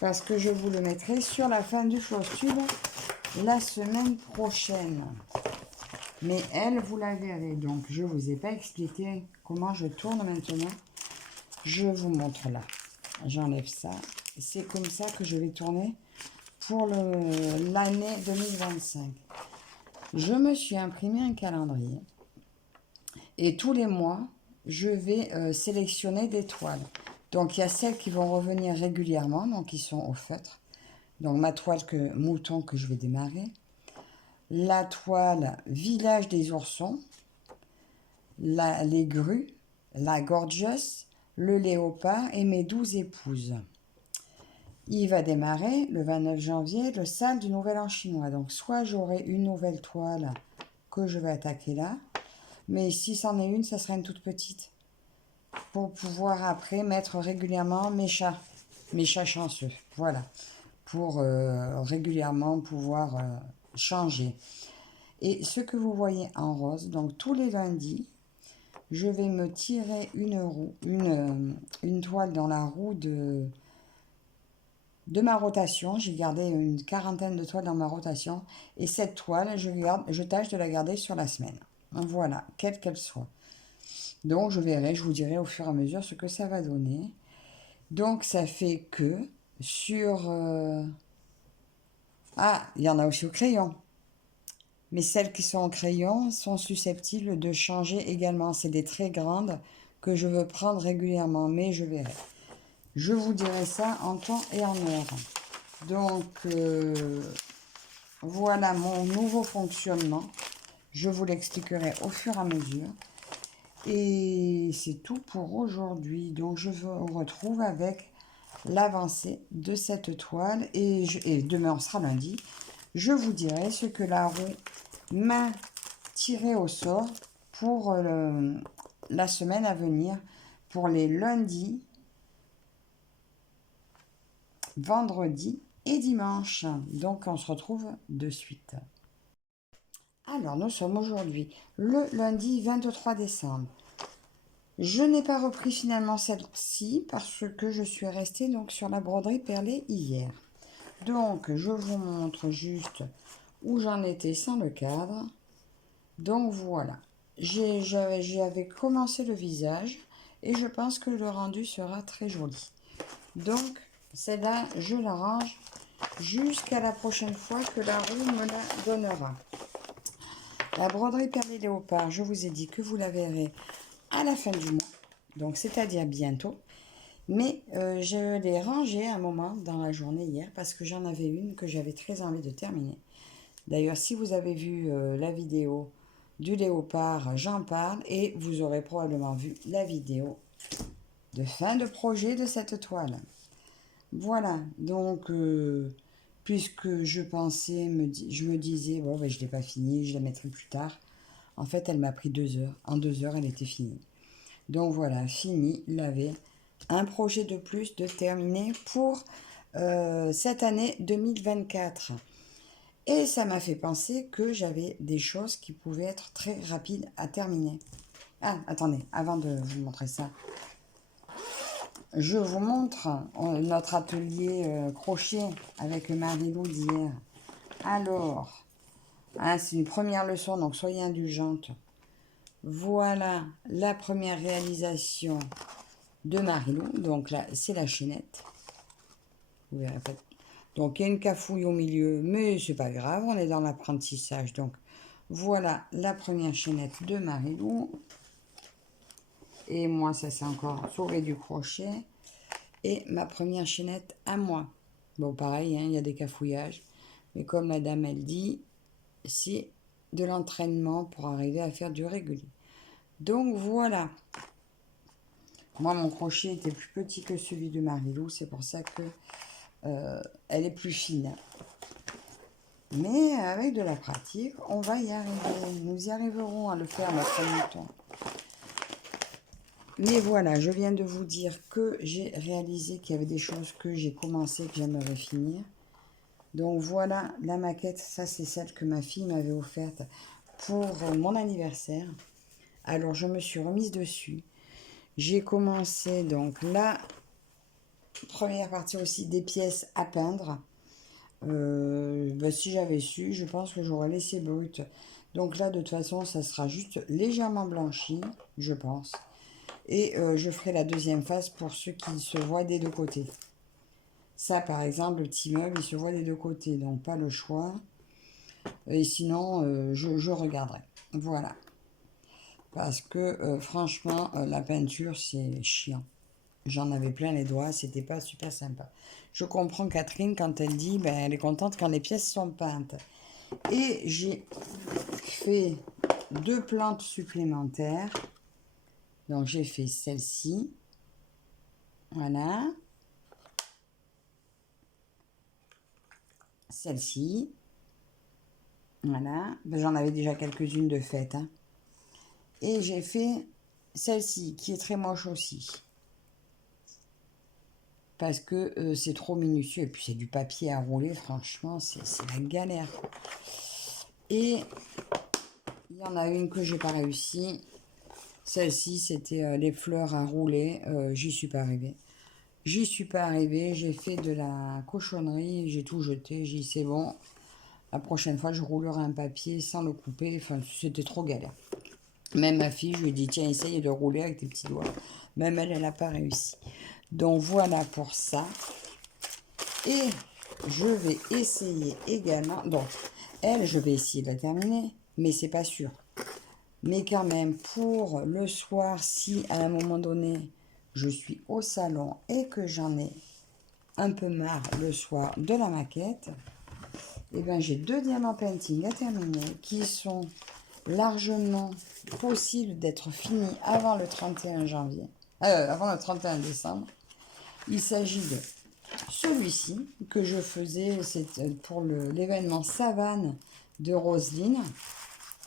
Parce que je vous le mettrai sur la fin du Flosstube la semaine prochaine. Mais elle, vous la verrez. Donc, je ne vous ai pas expliqué comment je tourne maintenant. Je vous montre là. J'enlève ça. C'est comme ça que je vais tourner pour l'année 2025. Je me suis imprimé un calendrier. Et tous les mois, je vais sélectionner des toiles. Donc, il y a celles qui vont revenir régulièrement, donc qui sont au feutre. Donc, ma toile mouton que je vais démarrer. La toile Village des oursons. Les grues. La gorgeous. Le léopard et mes 12 épouses. Il va démarrer le 29 janvier, le sale du Nouvel An chinois. Donc, soit j'aurai une nouvelle toile que je vais attaquer là. Mais si c'en est une, ça sera une toute petite. Pour pouvoir après mettre régulièrement mes chats chanceux. Voilà. Pour régulièrement pouvoir changer. Et ce que vous voyez en rose, donc tous les lundis, je vais me tirer une toile dans la roue de ma rotation. J'ai gardé une quarantaine de toiles dans ma rotation. Et cette toile, je tâche de la garder sur la semaine. Voilà, quelle qu'elle soit. Donc, je verrai, je vous dirai au fur et à mesure ce que ça va donner. Donc, ça fait que sur... Ah, il y en a aussi au crayon. Mais celles qui sont au crayon sont susceptibles de changer également. C'est des très grandes que je veux prendre régulièrement, mais je verrai. Je vous dirai ça en temps et en heure. Donc, voilà mon nouveau fonctionnement. Je vous l'expliquerai au fur et à mesure. Et c'est tout pour aujourd'hui. Donc, je vous retrouve avec l'avancée de cette toile. Et demain, on sera lundi. Je vous dirai ce que la roue m'a tiré au sort pour la semaine à venir, pour les lundis, vendredis et dimanche. Donc, on se retrouve de suite. Alors, nous sommes aujourd'hui le lundi 23 décembre. Je n'ai pas repris finalement celle-ci parce que je suis restée donc sur la broderie perlée hier. Donc, je vous montre juste où j'en étais sans le cadre. Donc, voilà. J'avais commencé le visage et je pense que le rendu sera très joli. Donc, celle-là, je la range jusqu'à la prochaine fois que la roue me la donnera. La broderie perlée léopard, je vous ai dit que vous la verrez à la fin du mois, donc c'est-à-dire bientôt. Mais je l'ai rangée un moment dans la journée hier parce que j'en avais une que j'avais très envie de terminer. D'ailleurs, si vous avez vu la vidéo du léopard, j'en parle et vous aurez probablement vu la vidéo de fin de projet de cette toile. Voilà, donc puisque je pensais, je me disais, bon, ben, je ne l'ai pas fini, je la mettrai plus tard. En fait, elle m'a pris 2 heures. En 2 heures, elle était finie. Donc voilà, fini, lavé. Un projet de plus de terminer pour cette année 2024. Et ça m'a fait penser que j'avais des choses qui pouvaient être très rapides à terminer. Ah, attendez, avant de vous montrer ça, je vous montre notre atelier crochet avec Marie-Lou d'hier. Alors, hein, c'est une première leçon, donc soyez indulgentes. Voilà la première réalisation de Marie-Lou. Donc là, c'est la chaînette. Vous verrez pas. Donc, il y a une cafouille au milieu, mais c'est pas grave, on est dans l'apprentissage. Donc, voilà la première chaînette de Marie-Lou. Et moi, ça c'est encore sauvé du crochet. Et ma première chaînette à moi. Bon, pareil, hein, il y a des cafouillages. Mais comme la dame, elle dit, c'est de l'entraînement pour arriver à faire du régulier. Donc, voilà. Moi, mon crochet était plus petit que celui de Marie-Lou. C'est pour ça que elle est plus fine. Mais avec de la pratique, on va y arriver. Nous y arriverons à le faire notre mouton. Mais voilà, je viens de vous dire que j'ai réalisé qu'il y avait des choses que j'ai commencé, que j'aimerais finir. Donc voilà la maquette, ça c'est celle que ma fille m'avait offerte pour mon anniversaire. Alors je me suis remise dessus. J'ai commencé donc la première partie aussi des pièces à peindre. Si j'avais su, je pense que j'aurais laissé brut. Donc là de toute façon ça sera juste légèrement blanchi, je pense. Et je ferai la deuxième phase pour ceux qui se voient des deux côtés. Ça, par exemple, le petit meuble, il se voit des deux côtés, donc pas le choix. Et sinon, je regarderai. Voilà. Parce que, franchement, la peinture, c'est chiant. J'en avais plein les doigts, c'était pas super sympa. Je comprends Catherine quand elle dit, ben, elle est contente quand les pièces sont peintes. Et j'ai fait 2 plantes supplémentaires. Donc, j'ai fait celle-ci. Voilà. Celle-ci. Voilà. Ben, j'en avais déjà quelques-unes de faites. Hein. Et j'ai fait celle-ci, qui est très moche aussi. Parce que c'est trop minutieux. Et puis, c'est du papier à rouler. Franchement, c'est la galère. Et il y en a une que j'ai pas réussi. Celle-ci, c'était les fleurs à rouler. J'y suis pas arrivée. J'y suis pas arrivée, j'ai fait de la cochonnerie, j'ai tout jeté, j'ai dit c'est bon, la prochaine fois je roulerai un papier sans le couper, enfin c'était trop galère. Même ma fille, je lui ai dit tiens essaye de rouler avec tes petits doigts. Même elle, elle n'a pas réussi. Donc voilà pour ça. Et je vais essayer également, donc elle je vais essayer de la terminer, mais c'est pas sûr. Mais quand même, pour le soir, si à un moment donné, je suis au salon et que j'en ai un peu marre le soir de la maquette, et bien j'ai 2 diamants painting à terminer qui sont largement possibles d'être finis avant le 31 janvier, avant le 31 décembre. Il s'agit de celui-ci que je faisais, c'est pour l'événement Savane de Roselyne.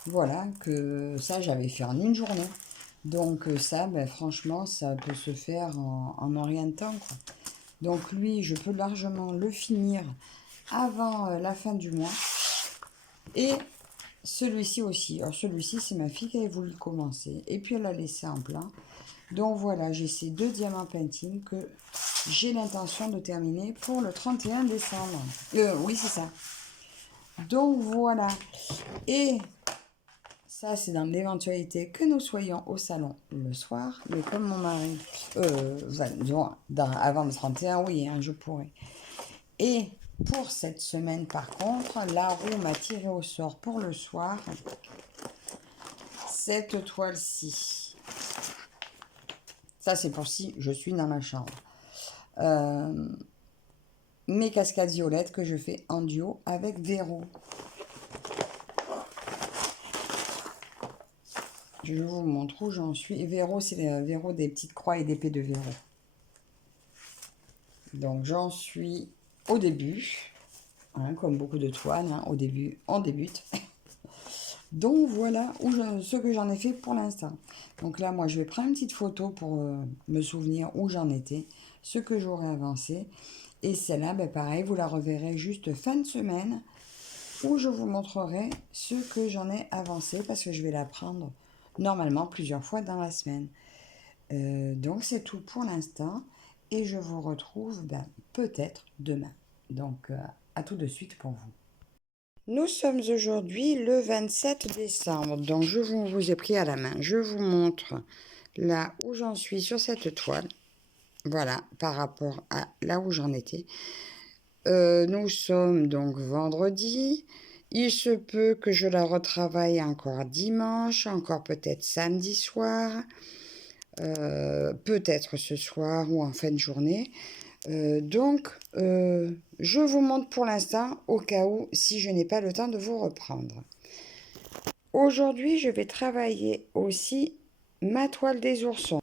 Voilà, que ça j'avais fait en une journée. Donc ça, ben, franchement, ça peut se faire en rien de temps, quoi. Donc lui, je peux largement le finir avant la fin du mois. Et celui-ci aussi. Alors celui-ci, c'est ma fille qui avait voulu le commencer. Et puis elle l'a laissé en plein. Donc voilà, j'ai ces 2 diamants painting que j'ai l'intention de terminer pour le 31 décembre. Oui, c'est ça. Donc voilà. Et ça, c'est dans l'éventualité que nous soyons au salon le soir. Mais comme mon mari, avant le 31, oui, hein, je pourrais. Et pour cette semaine, par contre, la roue m'a tiré au sort pour le soir cette toile-ci. Ça, c'est pour si je suis dans ma chambre. Mes cascades violettes que je fais en duo avec Véro. Je vous montre où j'en suis. Véro, c'est le Véro des petites croix et d'épée de Véro. Donc j'en suis au début, hein, comme beaucoup de toiles, hein, au début, on débute. Donc voilà ce que j'en ai fait pour l'instant. Donc là, moi, je vais prendre une petite photo pour me souvenir où j'en étais, ce que j'aurais avancé. Et celle-là, ben, pareil, vous la reverrez juste fin de semaine, où je vous montrerai ce que j'en ai avancé, parce que je vais la prendre normalement plusieurs fois dans la semaine. Donc c'est tout pour l'instant, et je vous retrouve ben, peut-être demain. Donc à tout de suite pour vous. Nous sommes aujourd'hui le 27 décembre, donc je vous ai pris à la main. Je vous montre là où j'en suis sur cette toile. Voilà, par rapport à là où j'en étais. Nous sommes donc vendredi. Il se peut que je la retravaille encore dimanche, encore peut-être samedi soir, peut-être ce soir ou en fin de journée. Je vous montre pour l'instant au cas où si je n'ai pas le temps de vous reprendre. Aujourd'hui, je vais travailler aussi ma toile des oursons.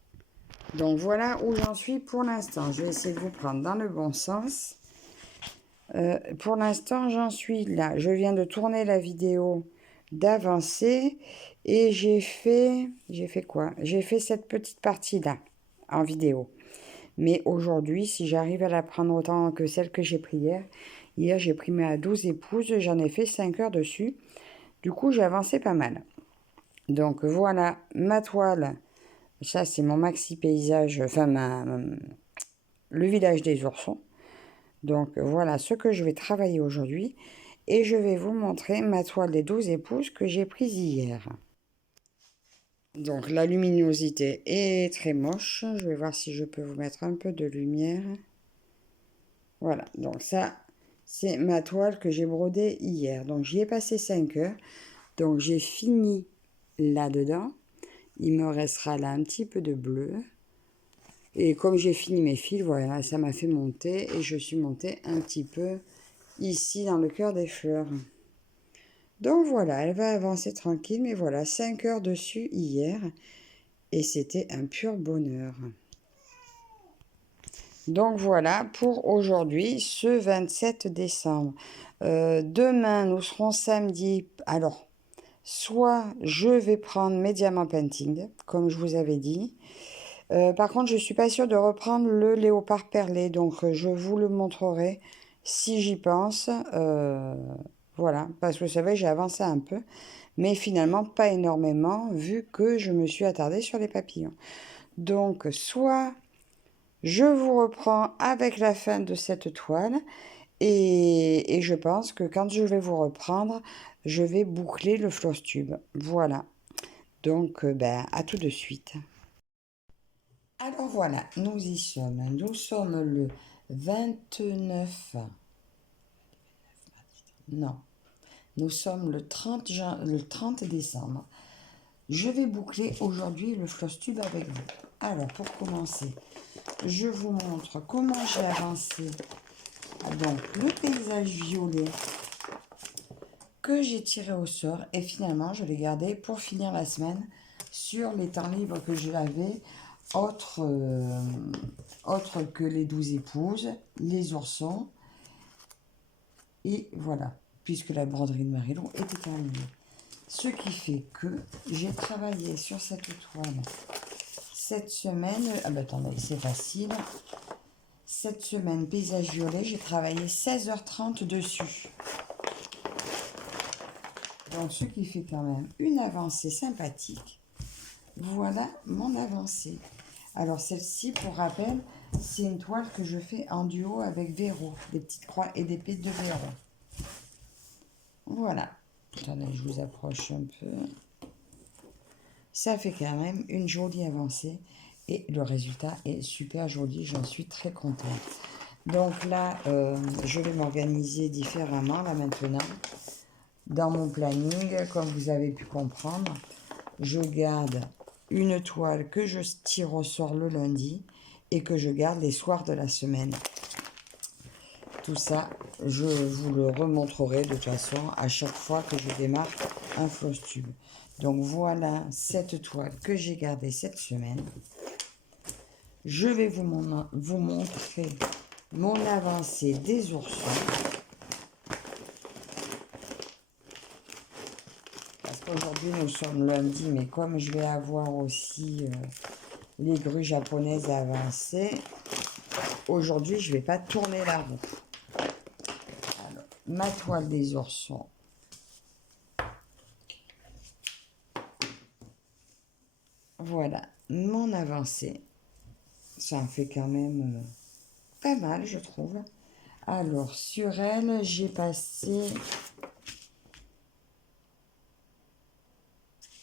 Donc voilà où j'en suis pour l'instant. Je vais essayer de vous prendre dans le bon sens. Pour l'instant, j'en suis là. Je viens de tourner la vidéo d'avancée et j'ai fait quoi? J'ai fait cette petite partie-là en vidéo. Mais aujourd'hui, si j'arrive à la prendre autant que celle que j'ai pris hier j'ai pris ma 12 épouses, j'en ai fait 5 heures dessus. Du coup, j'ai avancé pas mal. Donc voilà ma toile. Ça, c'est mon maxi paysage, enfin le village des oursons. Donc voilà ce que je vais travailler aujourd'hui. Et je vais vous montrer ma toile des 12 épouses que j'ai prise hier. Donc la luminosité est très moche. Je vais voir si je peux vous mettre un peu de lumière. Voilà, donc ça, c'est ma toile que j'ai brodée hier. Donc j'y ai passé 5 heures. Donc j'ai fini là-dedans. Il me restera là un petit peu de bleu. Et comme j'ai fini mes fils, voilà, ça m'a fait monter. Et je suis montée un petit peu ici dans le cœur des fleurs. Donc voilà, elle va avancer tranquille. Mais voilà, 5 heures dessus hier. Et c'était un pur bonheur. Donc voilà pour aujourd'hui, ce 27 décembre. Demain, nous serons samedi. Alors, soit je vais prendre mes diamants painting, comme je vous avais dit. Par contre, je ne suis pas sûre de reprendre le léopard perlé. Donc, je vous le montrerai si j'y pense. Voilà, parce que vous savez, j'ai avancé un peu. Mais finalement, pas énormément, vu que je me suis attardée sur les papillons. Donc, soit Je vous reprends avec la fin de cette toile et je pense que quand je vais vous reprendre, je vais boucler le floss tube. Voilà. Donc, ben, à tout de suite. Alors voilà, nous y sommes. Nous sommes le 29. Non, nous sommes le 30 décembre. Je vais boucler aujourd'hui le floss tube avec vous. Alors, pour commencer, je vous montre comment j'ai avancé. Donc, le paysage violet que j'ai tiré au sort et finalement, je l'ai gardé pour finir la semaine sur les temps libres que j'avais, autres que les 12 épouses, les oursons, et voilà, puisque la broderie de Marilou était terminée. Ce qui fait que j'ai travaillé sur cette toile cette semaine. Ah ben attendez, c'est facile. Cette semaine, paysage violet, j'ai travaillé 16h30 dessus. Donc, ce qui fait quand même une avancée sympathique. Voilà mon avancée. Alors, celle-ci, pour rappel, c'est une toile que je fais en duo avec Véro, des petites croix et des pets de Véro. Voilà. Attendez, je vous approche un peu. Ça fait quand même une jolie avancée et le résultat est super joli. J'en suis très contente. Donc là, je vais m'organiser différemment là maintenant. Dans mon planning, comme vous avez pu comprendre, je garde une toile que je tire au sort le lundi et que je garde les soirs de la semaine. Tout ça, je vous le remontrerai de toute façon à chaque fois que je démarre un floss tube. Donc voilà cette toile que j'ai gardée cette semaine. Je vais vous montrer mon avancée des oursons. Parce qu'aujourd'hui nous sommes lundi, mais comme je vais avoir aussi les grues japonaises à avancer, aujourd'hui je ne vais pas tourner la roue. Alors, ma toile des oursons. Voilà, mon avancée. Ça en fait quand même pas mal, je trouve. Alors, sur elle, j'ai passé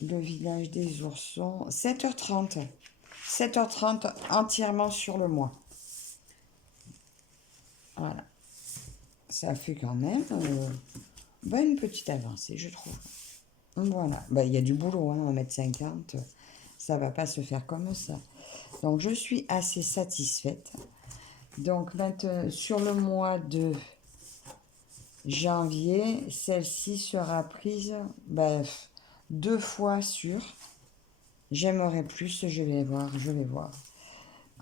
le village des oursons. 7h30. 7h30 entièrement sur le mois. Voilà. Ça fait quand même une petite avancée, je trouve. Voilà. Il y a du boulot, hein, 1m50. Ça va pas se faire comme ça. Donc, je suis assez satisfaite. Donc, maintenant, sur le mois de janvier, celle-ci sera prise 2 fois sur. J'aimerais plus, je vais voir.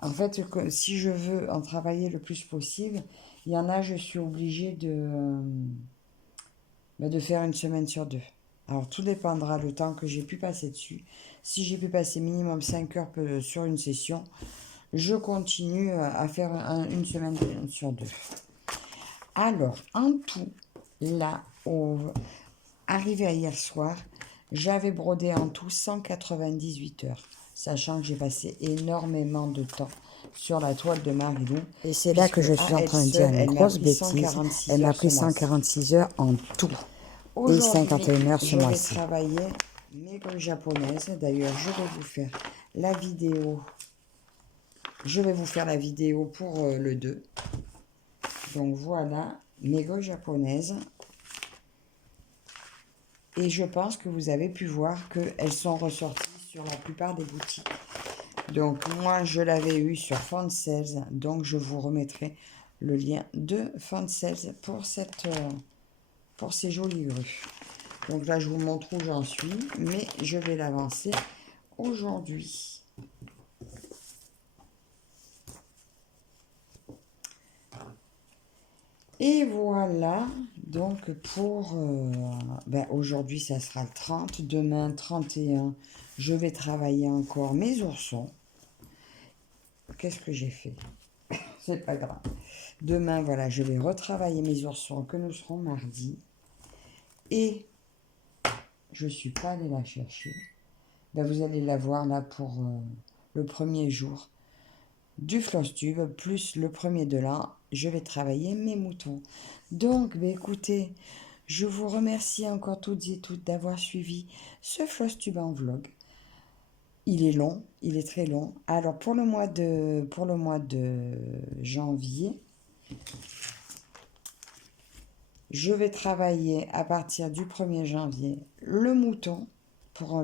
En fait, si je veux en travailler le plus possible, il y en a, je suis obligée de faire une semaine sur 2. Alors, tout dépendra le temps que j'ai pu passer dessus. Si j'ai pu passer minimum 5 heures sur une session, je continue à faire une semaine sur 2. Alors, en tout, là, arrivé à hier soir, j'avais brodé en tout 198 heures, sachant que j'ai passé énormément de temps sur la toile de Marilou. Et c'est là que je suis en train de dire une grosse bêtise. Elle m'a pris 146 heures en tout. Et 51 heures ce mois-ci. Je vais travailler mes grues japonaises. D'ailleurs, je vais vous faire la vidéo. Je vais vous faire la vidéo pour le 2. Donc voilà, mes grues japonaises. Et je pense que vous avez pu voir qu'elles sont ressorties sur la plupart des boutiques. Donc moi, je l'avais eu sur Found16. Donc je vous remettrai le lien de Found16 pour ces jolies grues. Donc là, je vous montre où j'en suis. Mais je vais l'avancer aujourd'hui. Et voilà, donc pour aujourd'hui ça sera le 30, demain 31, je vais travailler encore mes oursons. Qu'est-ce que j'ai fait? C'est pas grave. Demain, voilà, je vais retravailler mes oursons que nous serons mardi. Et je ne suis pas allée la chercher. Vous allez la voir là pour le premier jour du floss tube, plus le premier de là, je vais travailler mes moutons. Donc, bah, écoutez, je vous remercie encore toutes et toutes d'avoir suivi ce floss tube en vlog. Il est long, il est très long. Alors, pour le mois de janvier, je vais travailler à partir du 1er janvier le mouton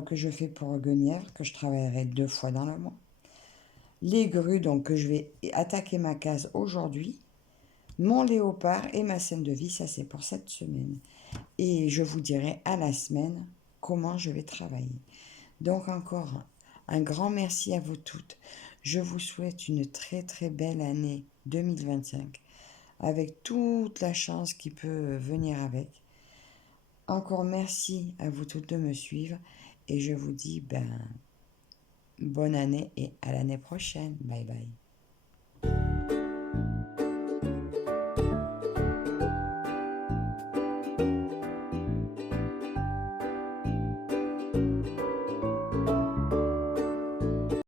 que je fais pour Guenièvre, que je travaillerai 2 fois dans le mois. Les grues, donc que je vais attaquer ma case aujourd'hui. Mon léopard et ma scène de vie, ça c'est pour cette semaine. Et je vous dirai à la semaine comment je vais travailler. Donc encore un grand merci à vous toutes. Je vous souhaite une très très belle année 2025 avec toute la chance qui peut venir avec. Encore merci à vous toutes de me suivre et je vous dis bonne année et à l'année prochaine. Bye bye.